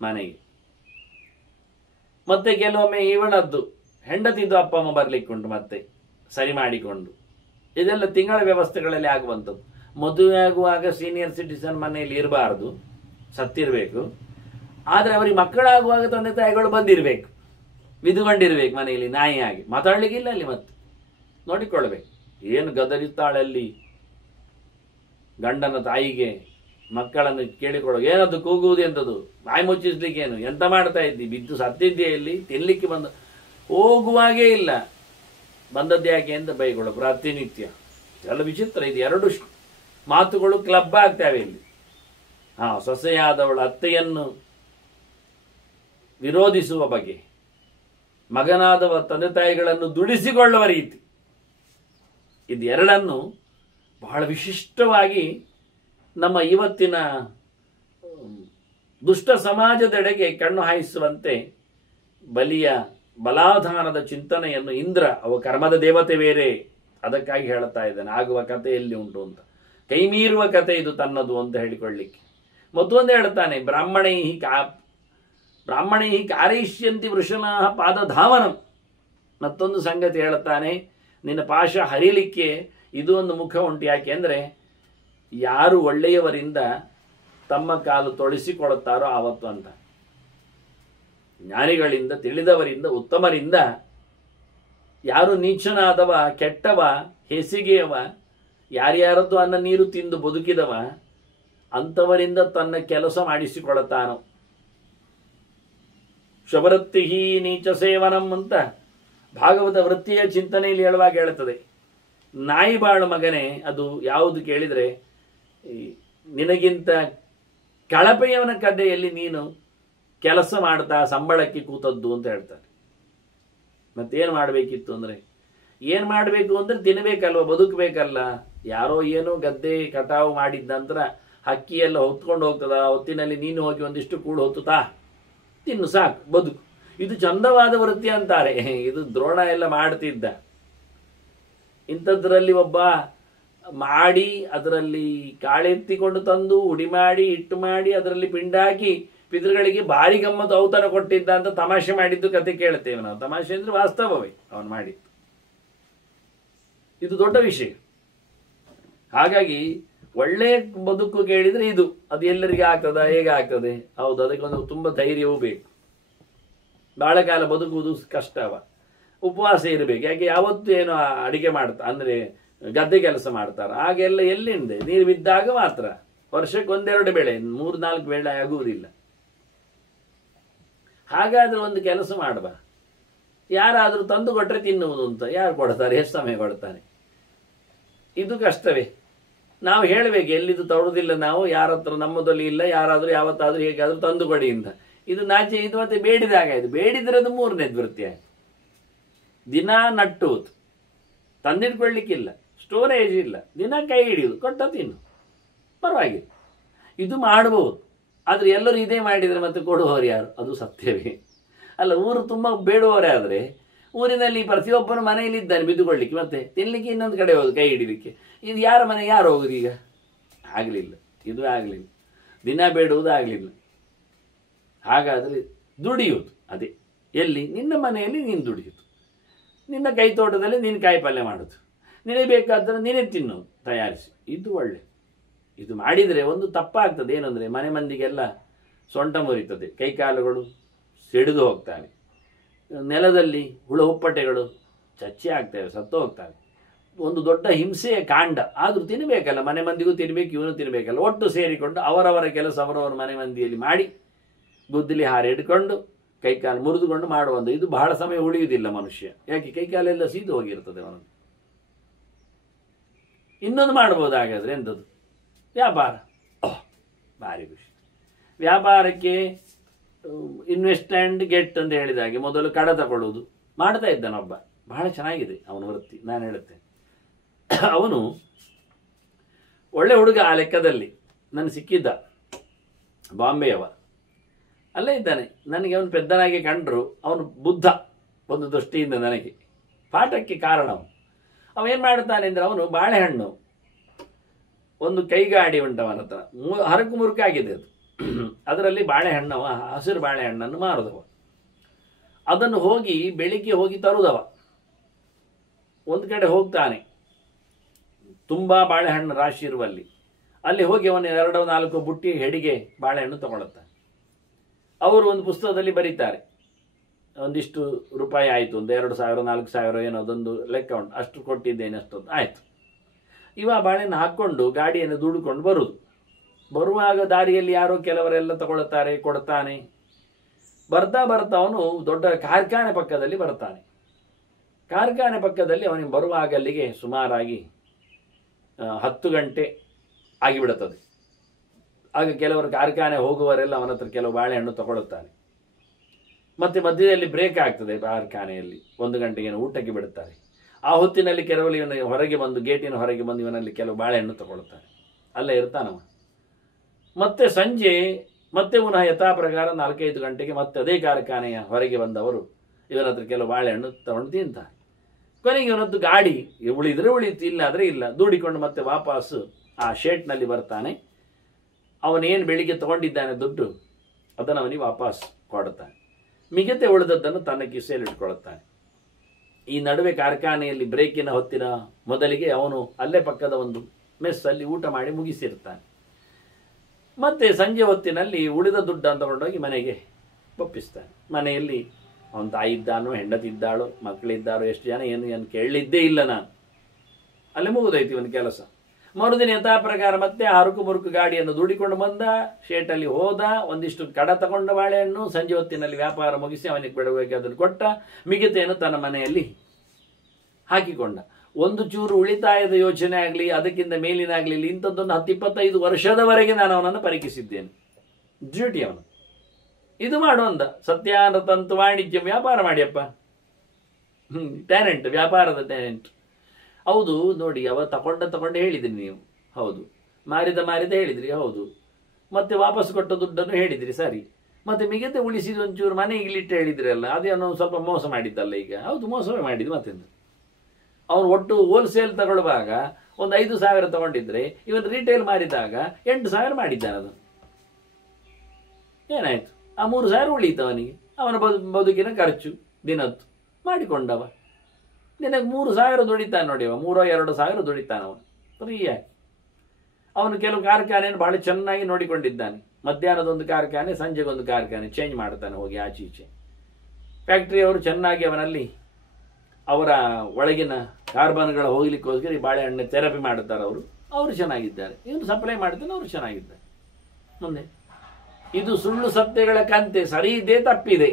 ಮನೆಗೆ. ಮತ್ತೆ ಕೆಲವೊಮ್ಮೆ ಇವನದ್ದು ಹೆಂಡತಿದ್ದು ಅಪ್ಪ ಅಮ್ಮ ಬರ್ಲಿಕ್ಕುಂಟು, ಮತ್ತೆ ಸರಿ ಮಾಡಿಕೊಂಡು. ಇದೆಲ್ಲ ತಿಂಗಳ ವ್ಯವಸ್ಥೆಗಳಲ್ಲಿ ಆಗುವಂಥದ್ದು. ಮದುವೆ ಆಗುವಾಗ ಸೀನಿಯರ್ ಸಿಟಿಸನ್ ಮನೆಯಲ್ಲಿ ಇರಬಾರ್ದು, ಸತ್ತಿರಬೇಕು. ಆದರೆ ಅವರಿಗೆ ಮಕ್ಕಳಾಗುವಾಗ ತಂದೆ ತಾಯಿಗಳು ಬಂದಿರಬೇಕು, ವಿದುಕೊಂಡಿರ್ಬೇಕು ಮನೆಯಲ್ಲಿ, ನಾಯಿಯಾಗಿ ಮಾತಾಡ್ಲಿಕ್ಕಿಲ್ಲ ಅಲ್ಲಿ. ಮತ್ತೆ ನೋಡಿಕೊಳ್ಬೇಕು. ಏನು ಗದರಿತಾಳಲ್ಲಿ ಗಂಡನ ತಾಯಿಗೆ ಮಕ್ಕಳನ್ನು ಕೇಳಿಕೊಳ್ಳೋ, ಏನದು ಕೂಗುವುದು ಎಂಥದ್ದು, ಬಾಯಿ ಮುಚ್ಚಿಸ್ಲಿಕ್ಕೇನು, ಎಂತ ಮಾಡ್ತಾ ಇದ್ದಿ, ಬಿದ್ದು ಸತ್ತಿದ್ದೇ ಇಲ್ಲಿ, ತಿನ್ಲಿಕ್ಕೆ ಬಂದ ಹೋಗುವಾಗೇ ಇಲ್ಲ, ಬಂದದ್ದು ಯಾಕೆ ಅಂತ ಬೈಗಳು ಪ್ರತಿನಿತ್ಯ. ಎಲ್ಲ ವಿಚಿತ್ರ. ಇದು 2 ಮಾತುಗಳು ಕ್ಲಬ್ ಆಗ್ತವೆ ಇಲ್ಲಿ. ಸೊಸೆಯಾದವಳು ಅತ್ತೆಯನ್ನು ವಿರೋಧಿಸುವ ಬಗೆ, ಮಗನಾದವ ತಂದೆ ತಾಯಿಗಳನ್ನು ದುಡಿಸಿಕೊಳ್ಳುವ ರೀತಿ, ಇದೆರಡನ್ನು ಬಹಳ ವಿಶಿಷ್ಟವಾಗಿ ನಮ್ಮ ಇವತ್ತಿನ ದುಷ್ಟ ಸಮಾಜದೆಡೆಗೆ ಕಣ್ಣು ಹಾಯಿಸುವಂತೆ ಬಲಿಯ ಬಲಾಧಾನದ ಚಿಂತನೆಯನ್ನು ಇಂದ್ರ, ಅವ ಕರ್ಮದ ದೇವತೆ ಬೇರೆ, ಅದಕ್ಕಾಗಿ ಹೇಳ್ತಾ ಇದ್ದಾನೆ ಆಗುವ ಕಥೆ ಎಲ್ಲಿ ಉಂಟು ಅಂತ. ಕೈ ಮೀರುವ ಕಥೆ ಇದು ತನ್ನದು ಅಂತ ಹೇಳಿಕೊಳ್ಳಿಕ್ಕೆ. ಮತ್ತೊಂದು ಹೇಳ್ತಾನೆ, ಬ್ರಾಹ್ಮಣೈ ಕಾರಯಿಷ್ಯಂತಿ ವೃಷಣಾಹ ಪಾದಧಾವನಂ. ಮತ್ತೊಂದು ಸಂಗತಿ ಹೇಳ್ತಾನೆ, ನಿನ್ನ ಪಾಶ ಹರಿಲಿಕ್ಕೆ ಇದು ಒಂದು ಮುಖ ಉಂಟು. ಯಾಕೆ ಅಂದರೆ ಯಾರು ಒಳ್ಳೆಯವರಿಂದ ತಮ್ಮ ಕಾಲು ತೊಳಿಸಿಕೊಳ್ಳುತ್ತಾರೋ ಆವತ್ತು ಅಂತ. ಜ್ಞಾನಿಗಳಿಂದ, ತಿಳಿದವರಿಂದ, ಉತ್ತಮರಿಂದ, ಯಾರು ನೀಚನಾದವ, ಕೆಟ್ಟವ, ಹೇಸಿಗೆಯವ, ಯಾರ್ಯಾರದ್ದು ಅನ್ನ ನೀರು ತಿಂದು ಬದುಕಿದವ, ಅಂಥವರಿಂದ ತನ್ನ ಕೆಲಸ ಮಾಡಿಸಿಕೊಳ್ಳುತ್ತಾನೋ. ಶಬರತ್ತಿ ನೀಚ ಸೇವನಂ ಅಂತ ಭಾಗವತ ವೃತ್ತಿಯ ಚಿಂತನೆಯಲ್ಲಿ ಹೇಳುವಾಗ ಹೇಳುತ್ತದೆ. ನಾಯಿ ಬಾಳು ಮಗನೇ, ಅದು ಯಾವುದು ಕೇಳಿದರೆ ನಿನಗಿಂತ ಕಳಪೆಯವನ ಕಡ್ಡೆಯಲ್ಲಿ ನೀನು ಕೆಲಸ ಮಾಡ್ತಾ ಸಂಬಳಕ್ಕೆ ಕೂತದ್ದು ಅಂತ ಹೇಳ್ತಾರೆ. ಮತ್ತೇನು ಮಾಡಬೇಕಿತ್ತು ಅಂದರೆ, ಏನು ಮಾಡಬೇಕು ಅಂದರೆ ತಿನ್ನಬೇಕಲ್ವ, ಬದುಕಬೇಕಲ್ಲ. ಯಾರೋ ಏನೋ ಗದ್ದೆ ಕಟಾವು ಮಾಡಿದ ನಂತರ ಹಕ್ಕಿ ಎಲ್ಲ ಹೊತ್ಕೊಂಡು ಹೋಗ್ತದ, ಹೊತ್ತಿನಲ್ಲಿ ನೀನು ಹೋಗಿ ಒಂದಿಷ್ಟು ಕೂಡು ಹೊತ್ತುತ್ತಾ ತಿನ್ನು, ಸಾಕು, ಬದುಕು. ಇದು ಚಂದವಾದ ವೃತ್ತಿ ಅಂತಾರೆ. ಇದು ದ್ರೋಣ ಎಲ್ಲ ಮಾಡ್ತಿದ್ದ. ಇಂಥದ್ರಲ್ಲಿ ಒಬ್ಬ ಮಾಡಿ ಅದರಲ್ಲಿ ಕಾಳೆತ್ತಿಕೊಂಡು ತಂದು ಉಡಿ ಮಾಡಿ ಇಟ್ಟು ಮಾಡಿ ಅದರಲ್ಲಿ ಪಿಂಡ ಹಾಕಿ ಪಿತೃಗಳಿಗೆ ಭಾರಿ ಗಮ್ಮತ್ತು ಔತಣ ಕೊಟ್ಟಿದ್ದ ಅಂತ ತಮಾಷೆ ಮಾಡಿದ್ದು ಕತೆ ಕೇಳ್ತೇವೆ ನಾವು. ತಮಾಷೆ ಅಂದ್ರೆ ವಾಸ್ತವವೇ ಅವನು ಮಾಡಿದ್ದು. ಇದು ದೊಡ್ಡ ವಿಷಯ. ಹಾಗಾಗಿ ಒಳ್ಳೆ ಬದುಕು ಕೇಳಿದ್ರೆ ಇದು, ಅದು ಎಲ್ಲರಿಗೆ ಆಗ್ತದ, ಹೇಗೆ ಆಗ್ತದೆ? ಹೌದು, ಅದಕ್ಕೊಂದು ತುಂಬ ಧೈರ್ಯವೂ ಬೇಕು. ಬಹಳ ಕಾಲ ಬದುಕುವುದು ಕಷ್ಟವ. ಉಪವಾಸ ಇರಬೇಕು. ಯಾಕೆ ಯಾವತ್ತೂ ಏನೋ ಅಡಿಗೆ ಮಾಡ್ತಾ ಅಂದರೆ ಗದ್ದೆ ಕೆಲಸ ಮಾಡ್ತಾರೆ, ಹಾಗೆಲ್ಲ ಎಲ್ಲಿಂದೆ ನೀರು ಬಿದ್ದಾಗ ಮಾತ್ರ. ವರ್ಷಕ್ಕೆ ಒಂದೆರಡು ಬೆಳೆ, 3-4 ಬೆಳೆ ಆಗುವುದಿಲ್ಲ. ಹಾಗಾದ್ರೆ ಒಂದು ಕೆಲಸ ಮಾಡುವ, ಯಾರಾದರೂ ತಂದು ಕೊಟ್ಟರೆ ತಿನ್ನುವುದು ಅಂತ. ಯಾರು ಕೊಡ್ತಾರೆ? ಎಷ್ಟು ಸಮಯ ಕೊಡ್ತಾರೆ? ಇದು ಕಷ್ಟವೇ. ನಾವು ಹೇಳಬೇಕು, ಎಲ್ಲಿದು ತೊಡುವುದಿಲ್ಲ ನಾವು, ಯಾರ ಹತ್ರ ನಮ್ಮದಲ್ಲಿ ಇಲ್ಲ, ಯಾರಾದರೂ ಯಾವತ್ತಾದರೂ ಹೇಗಾದರೂ ತಂದು ಕೊಡಿ ಅಂತ. ಇದು ನಾಚೆ, ಇದು ಮತ್ತೆ ಬೇಡಿದಾಗ ಆಯ್ತು. ಬೇಡಿದ್ರೆ ಅದು 3ನೇದು ವೃತ್ತಿ ಆಯ್ತು. ದಿನ ನಟ್ಟುವುದು, ತಂದಿಟ್ಕೊಳ್ಳಿಕ್ಕಿಲ್ಲ, ಸ್ಟೋರೇಜ್ ಇಲ್ಲ, ದಿನ ಕೈ ಹಿಡಿಯುವುದು, ಕೊಟ್ಟ ತಿನ್ನು, ಪರವಾಗಿಲ್ಲ. ಇದು ಮಾಡಬಹುದು. ಆದರೆ ಎಲ್ಲರೂ ಇದೇ ಮಾಡಿದರೆ ಮತ್ತೆ ಕೊಡುವವರು ಯಾರು? ಅದು ಸತ್ಯವೇ ಅಲ್ಲ. ಊರು ತುಂಬ ಬೇಡುವವರೇ ಆದರೆ ಊರಿನಲ್ಲಿ ಪ್ರತಿಯೊಬ್ಬನ ಮನೆಯಲ್ಲಿ ಇದ್ದಾನೆ ಬಿದ್ದುಕೊಳ್ಳಿಕ್ಕೆ, ಮತ್ತೆ ತಿನ್ನಲಿಕ್ಕೆ ಇನ್ನೊಂದು ಕಡೆ ಹೋಗುದು, ಕೈ ಹಿಡಿಲಿಕ್ಕೆ. ಇದು ಯಾರ ಮನೆ ಯಾರು ಹೋಗುದು? ಈಗ ಆಗಲಿಲ್ಲ, ಇದು ಆಗಲಿಲ್ಲ, ದಿನ ಬೇಡುವುದು ಆಗಲಿಲ್ಲ. ಹಾಗಾದರೆ ದುಡಿಯುವುದು ಅದೇ, ಎಲ್ಲಿ? ನಿನ್ನ ಮನೆಯಲ್ಲಿ ನೀನು ದುಡಿಯುವುದು, ನಿನ್ನ ಕೈ ತೋಟದಲ್ಲಿ ನೀನು ಕಾಯಿ ಪಲ್ಯ ಮಾಡೋದು, ನಿನಗೆ ಬೇಕಾದ್ರೆ ನೀನೇ ತಿನ್ನೋದು ತಯಾರಿಸಿ. ಇದು ಒಳ್ಳೆ. ಇದು ಮಾಡಿದರೆ ಒಂದು ತಪ್ಪಾಗ್ತದೆ. ಏನಂದರೆ ಮನೆ ಮಂದಿಗೆಲ್ಲ ಸೊಂಟ ಮುರಿತದೆ, ಕೈಕಾಲುಗಳು ಸಿಡಿದು ಹೋಗ್ತವೆ, ನೆಲದಲ್ಲಿ ಹುಳ ಹುಪ್ಪಟೆಗಳು ಚಚ್ಚಿ ಆಗ್ತವೆ, ಸತ್ತು ಹೋಗ್ತವೆ. ಒಂದು ದೊಡ್ಡ ಹಿಂಸೆಯ ಕಾಂಡ. ಆದರೂ ತಿನ್ನಬೇಕಲ್ಲ, ಮನೆ ಮಂದಿಗೂ ತಿನ್ನಬೇಕು, ಇವನು ತಿನ್ನಬೇಕಲ್ಲ. ಒಟ್ಟು ಸೇರಿಕೊಂಡು ಅವರವರ ಕೆಲಸ ಅವರವರ ಮನೆ ಮಂದಿಯಲ್ಲಿ ಮಾಡಿ ಗುದ್ದಲಿ ಹಾರಿ ಹಿಡ್ಕೊಂಡು ಕೈಕಾಲು ಮುರಿದುಕೊಂಡು ಮಾಡುವಂಥ. ಇದು ಬಹಳ ಸಮಯ ಉಳಿಯುವುದಿಲ್ಲ ಮನುಷ್ಯ. ಯಾಕೆ? ಕೈಕಾಲೆಲ್ಲ ಸೀದು ಹೋಗಿರ್ತದೆ ಅವನನ್ನು. ಇನ್ನೊಂದು ಮಾಡ್ಬೋದು. ಹಾಗಾದರೆ ಎಂಥದ್ದು? ವ್ಯಾಪಾರ. ಭಾರಿ ಖುಷಿ. ವ್ಯಾಪಾರಕ್ಕೆ ಇನ್ವೆಸ್ಟ್ ಆ್ಯಂಡ್ ಗೆಟ್ ಅಂತ ಹೇಳಿದ ಹಾಗೆ ಮೊದಲು ಕಡ ತಗೊಳ್ಳುವುದು ಮಾಡ್ತಾ ಇದ್ದಾನೊಬ್ಬ. ಬಹಳ ಚೆನ್ನಾಗಿದೆ ಅವನ ವೃತ್ತಿ, ನಾನು ಹೇಳುತ್ತೇನೆ. ಅವನು ಒಳ್ಳೆ ಹುಡುಗ ಆ ಲೆಕ್ಕದಲ್ಲಿ. ನನಗೆ ಸಿಕ್ಕಿದ್ದ, ಬಾಂಬೆಯವ, ಅಲ್ಲೇ ಇದ್ದಾನೆ. ನನಗೆ ಅವನು ಪೆದ್ದನಾಗಿ ಕಂಡರು. ಅವನು ಬುದ್ಧ ಒಂದು ದೃಷ್ಟಿಯಿಂದ ನನಗೆ ಪಾಠಕ್ಕೆ ಕಾರಣ. ಅವನೇನು ಮಾಡ್ತಾನೆ ಅಂದರೆ, ಅವನು ಬಾಳೆಹಣ್ಣು, ಒಂದು ಕೈಗಾಡಿ ಉಂಟವನ ಹತ್ರ, ಹರಕು ಮುರುಕಾಗಿದೆ ಅದು. ಅದರಲ್ಲಿ ಬಾಳೆಹಣ್ಣವ, ಹಸಿರು ಬಾಳೆಹಣ್ಣನ್ನು ಮಾರುದವ. ಅದನ್ನು ಹೋಗಿ ಬೆಳಿಗ್ಗೆ ಹೋಗಿ ತರುದವ. ಒಂದು ಕಡೆ ಹೋಗ್ತಾನೆ, ತುಂಬ ಬಾಳೆಹಣ್ಣು ರಾಶಿ ಇರುವಲ್ಲಿ. ಅಲ್ಲಿ ಹೋಗಿ ಅವನು 2-4 ಬುಟ್ಟಿ ಹೆಡಿಗೆ ಬಾಳೆಹಣ್ಣು ತಗೊಳ್ಳುತ್ತಾನೆ. ಅವರು ಒಂದು ಪುಸ್ತಕದಲ್ಲಿ ಬರೀತಾರೆ, ಒಂದಿಷ್ಟು ರೂಪಾಯಿ ಆಯಿತು, ಒಂದು 2,000-4,000 ಏನೋ ಅದೊಂದು ಲೆಕ್ಕ ಉಂಟು, ಅಷ್ಟು ಕೊಟ್ಟಿದ್ದೇನೆ, ಅಷ್ಟೊಂದು ಆಯಿತು. ಇವ ಬಾಳೆಹಣ್ಣು ಹಾಕ್ಕೊಂಡು ಗಾಡಿಯನ್ನು ದುಡ್ಕೊಂಡು ಬರುವುದು. ಬರುವಾಗ ದಾರಿಯಲ್ಲಿ ಯಾರೋ ಕೆಲವರೆಲ್ಲ ತಗೊಳ್ಳುತ್ತಾರೆ, ಕೊಡ್ತಾನೆ. ಬರ್ತಾ ಬರ್ತಾ ಅವನು ದೊಡ್ಡ ಕಾರ್ಖಾನೆ ಪಕ್ಕದಲ್ಲಿ ಬರ್ತಾನೆ. ಕಾರ್ಖಾನೆ ಪಕ್ಕದಲ್ಲಿ ಅವನಿಗೆ ಬರುವಾಗ ಅಲ್ಲಿಗೆ ಸುಮಾರಾಗಿ 10 ಗಂಟೆ ಆಗಿಬಿಡುತ್ತದೆ. ಆಗ ಕೆಲವರು ಕಾರ್ಖಾನೆ ಹೋಗುವವರೆಲ್ಲ ಅವನ ಹತ್ರ ಕೆಲವು ಬಾಳೆಹಣ್ಣು ತಗೊಳ್ಳುತ್ತಾನೆ. ಮತ್ತು ಮಧ್ಯದಲ್ಲಿ ಬ್ರೇಕ್ ಆಗ್ತದೆ ಕಾರ್ಖಾನೆಯಲ್ಲಿ, 1 ಗಂಟೆಗೆ ಊಟಕ್ಕೆ ಬಿಡುತ್ತಾರೆ. ಆ ಹೊತ್ತಿನಲ್ಲಿ ಕೆಲವರು ಇವನು ಹೊರಗೆ ಬಂದು ಗೇಟಿನ ಹೊರಗೆ ಬಂದು ಇವನಲ್ಲಿ ಕೆಲವು ಬಾಳೆಹಣ್ಣು ತಗೊಳ್ತಾರೆ, ಅಲ್ಲೇ ಇರ್ತಾನವ. ಮತ್ತೆ ಸಂಜೆ ಮತ್ತೆ ಪುನಃ ಯಥಾ ಪ್ರಕಾರ 4-5 ಗಂಟೆಗೆ ಮತ್ತೆ ಅದೇ ಕಾರ್ಖಾನೆಯ ಹೊರಗೆ ಬಂದವರು ಇವನ ಹತ್ರ ಕೆಲವು ಬಾಳೆಹಣ್ಣು ತಗೊಂಡು ತಿಂತಾರೆ. ಕೊನೆಗೆ ಇವನದ್ದು ಗಾಡಿ ಉಳಿದ್ರೆ ಉಳಿತು, ಇಲ್ಲ ಆದರೆ ಇಲ್ಲ, ದೂಡಿಕೊಂಡು ಮತ್ತೆ ವಾಪಸ್ಸು ಆ ಶೇಟ್ನಲ್ಲಿ ಬರ್ತಾನೆ. ಅವನೇನು ಬೆಳಿಗ್ಗೆ ತಗೊಂಡಿದ್ದಾನೆ ದುಡ್ಡು ಅದನ್ನು ಅವನಿಗೆ ವಾಪಸ್ ಕೊಡುತ್ತಾನೆ. ಮಿಗತೆ ಉಳಿದದ್ದನ್ನು ತನ್ನ ಕಿಸೆಯಲ್ಲಿ ಇಟ್ಕೊಳ್ತಾನೆ. ಈ ನಡುವೆ ಕಾರ್ಖಾನೆಯಲ್ಲಿ ಬ್ರೇಕಿನ ಹೊತ್ತಿನ ಮೊದಲಿಗೆ ಅವನು ಅಲ್ಲೇ ಪಕ್ಕದ ಒಂದು ಮೆಸ್ಸಲ್ಲಿ ಊಟ ಮಾಡಿ ಮುಗಿಸಿರ್ತಾನೆ. ಮತ್ತೆ ಸಂಜೆ ಹೊತ್ತಿನಲ್ಲಿ ಉಳಿದ ದುಡ್ಡನ್ನು ತಗೊಂಡೋಗಿ ಮನೆಗೆ ಒಪ್ಪಿಸ್ತಾನೆ. ಮನೆಯಲ್ಲಿ ಅವನ ತಾಯಿ ಇದ್ದಾನೋ, ಹೆಂಡತಿ ಇದ್ದಾಳೋ, ಮಕ್ಕಳಿದ್ದಾರೋ, ಎಷ್ಟು ಜನ ಏನು ಕೇಳಲಿದ್ದೇ ಇಲ್ಲ ನಾನು. ಅಲ್ಲೇ ಮುಗಿದೋಯ್ತು ಇವನ ಕೆಲಸ. ಮರುದಿನ ಯಥಾ ಪ್ರಕಾರ ಮತ್ತೆ ಆ ಮುರುಕು ಗಾಡಿಯನ್ನು ದೂಡಿಕೊಂಡು ಬಂದ, ಶೇಟಲ್ಲಿ ಹೋದ, ಒಂದಿಷ್ಟು ಕಡ ತಗೊಂಡ ಬಾಳೆಹಣ್ಣು, ಸಂಜೆ ಹೊತ್ತಿನಲ್ಲಿ ವ್ಯಾಪಾರ ಮುಗಿಸಿ ಅವನಿಗೆ ಬಿಡಬೇಕು ಅದನ್ನು ಕೊಟ್ಟ, ಮಿಗತೆಯನ್ನು ತನ್ನ ಮನೆಯಲ್ಲಿ ಹಾಕಿಕೊಂಡ. ಒಂದು ಚೂರು ಉಳಿತಾಯದ ಯೋಚನೆ ಆಗಲಿ, ಅದಕ್ಕಿಂತ ಮೇಲಿನಾಗಲಿ, ಇಂಥದ್ದೊಂದು 10-25 ವರ್ಷದವರೆಗೆ ನಾನು ಅವನನ್ನು ಪರೀಕ್ಷಿಸಿದ್ದೇನೆ. ಡ್ಯೂಟಿ ಅವನು ಇದು ಮಾಡು ಅಂದ. ಸತ್ಯಾನತಂತು ವಾಣಿಜ್ಯ, ವ್ಯಾಪಾರ ಮಾಡಿಯಪ್ಪ, ಟ್ಯಾಲೆಂಟ್, ವ್ಯಾಪಾರದ ಟ್ಯಾಲೆಂಟ್. ಹೌದು ನೋಡಿ, ಅವ ತಗೊಂಡೆ ಹೇಳಿದ್ರಿ ನೀವು, ಹೌದು. ಮಾರಿದ ಹೇಳಿದ್ರಿ, ಹೌದು. ಮತ್ತೆ ವಾಪಸ್ ಕೊಟ್ಟ ದುಡ್ಡನ್ನು ಹೇಳಿದ್ರಿ, ಸರಿ. ಮತ್ತೆ ಮಿಗತೆ ಉಳಿಸಿದ ಒಂಚೂರು ಮನೆಗೆ ಇಲ್ಲಿಟ್ಟು ಹೇಳಿದ್ರಿ ಅಲ್ಲ, ಅದೇನೋ ಸ್ವಲ್ಪ ಮೋಸ ಮಾಡಿದ್ದಲ್ಲ ಈಗ. ಹೌದು, ಮೋಸವೇ ಮಾಡಿದ್ದು ಮತ್ತೆಂದು. ಅವನು ಒಟ್ಟು ಹೋಲ್ಸೇಲ್ ತಗೊಳ್ಳುವಾಗ ಒಂದು 5,000 ತಗೊಂಡಿದ್ರೆ ಇವನು ರಿಟೇಲ್ ಮಾರಿದಾಗ 8,000 ಮಾಡಿದ್ದಾನೆ. ಅದು ಏನಾಯ್ತು? ಆ 3,000 ಉಳೀತವನಿಗೆ. ಅವನ ಬದುಕಿನ ಖರ್ಚು ದಿನದ್ದು ಮಾಡಿಕೊಂಡವ. ನಿನಗೆ 3,000 ದುಡಿತಾನೆ ನೋಡಿ ಅವ, 3,000-2,000 ದುಡಿತಾನವ ಫ್ರೀಯಾಗಿ. ಅವನು ಕೆಲವು ಕಾರ್ಖಾನೆಯನ್ನು ಬಹಳ ಚೆನ್ನಾಗಿ ನೋಡಿಕೊಂಡಿದ್ದಾನೆ. ಮಧ್ಯಾಹ್ನದೊಂದು ಕಾರ್ಖಾನೆ, ಸಂಜೆಗೊಂದು ಕಾರ್ಖಾನೆ ಚೇಂಜ್ ಮಾಡ್ತಾನೆ ಹೋಗಿ ಆಚೆ ಈಚೆ. ಫ್ಯಾಕ್ಟ್ರಿಯವರು ಚೆನ್ನಾಗಿ ಅವನಲ್ಲಿ ಅವರ ಒಳಗಿನ ಕಾರ್ಬನ್ಗಳ ಹೋಗ್ಲಿಕ್ಕೋಸ್ಕರ ಈ ಬಾಳೆಹಣ್ಣು ಥೆರಪಿ ಮಾಡುತ್ತಾರೆ. ಅವರು ಚೆನ್ನಾಗಿದ್ದಾರೆ, ಇವನು ಸಪ್ಲೈ ಮಾಡ್ತಾನೆ, ಅವರು ಚೆನ್ನಾಗಿದ್ದಾರೆ. ಮುಂದೆ ಇದು ಸುಳ್ಳು ಸತ್ಯಗಳ ಕಂತೆ, ಸರಿ ಇದೆ ತಪ್ಪಿದೆ,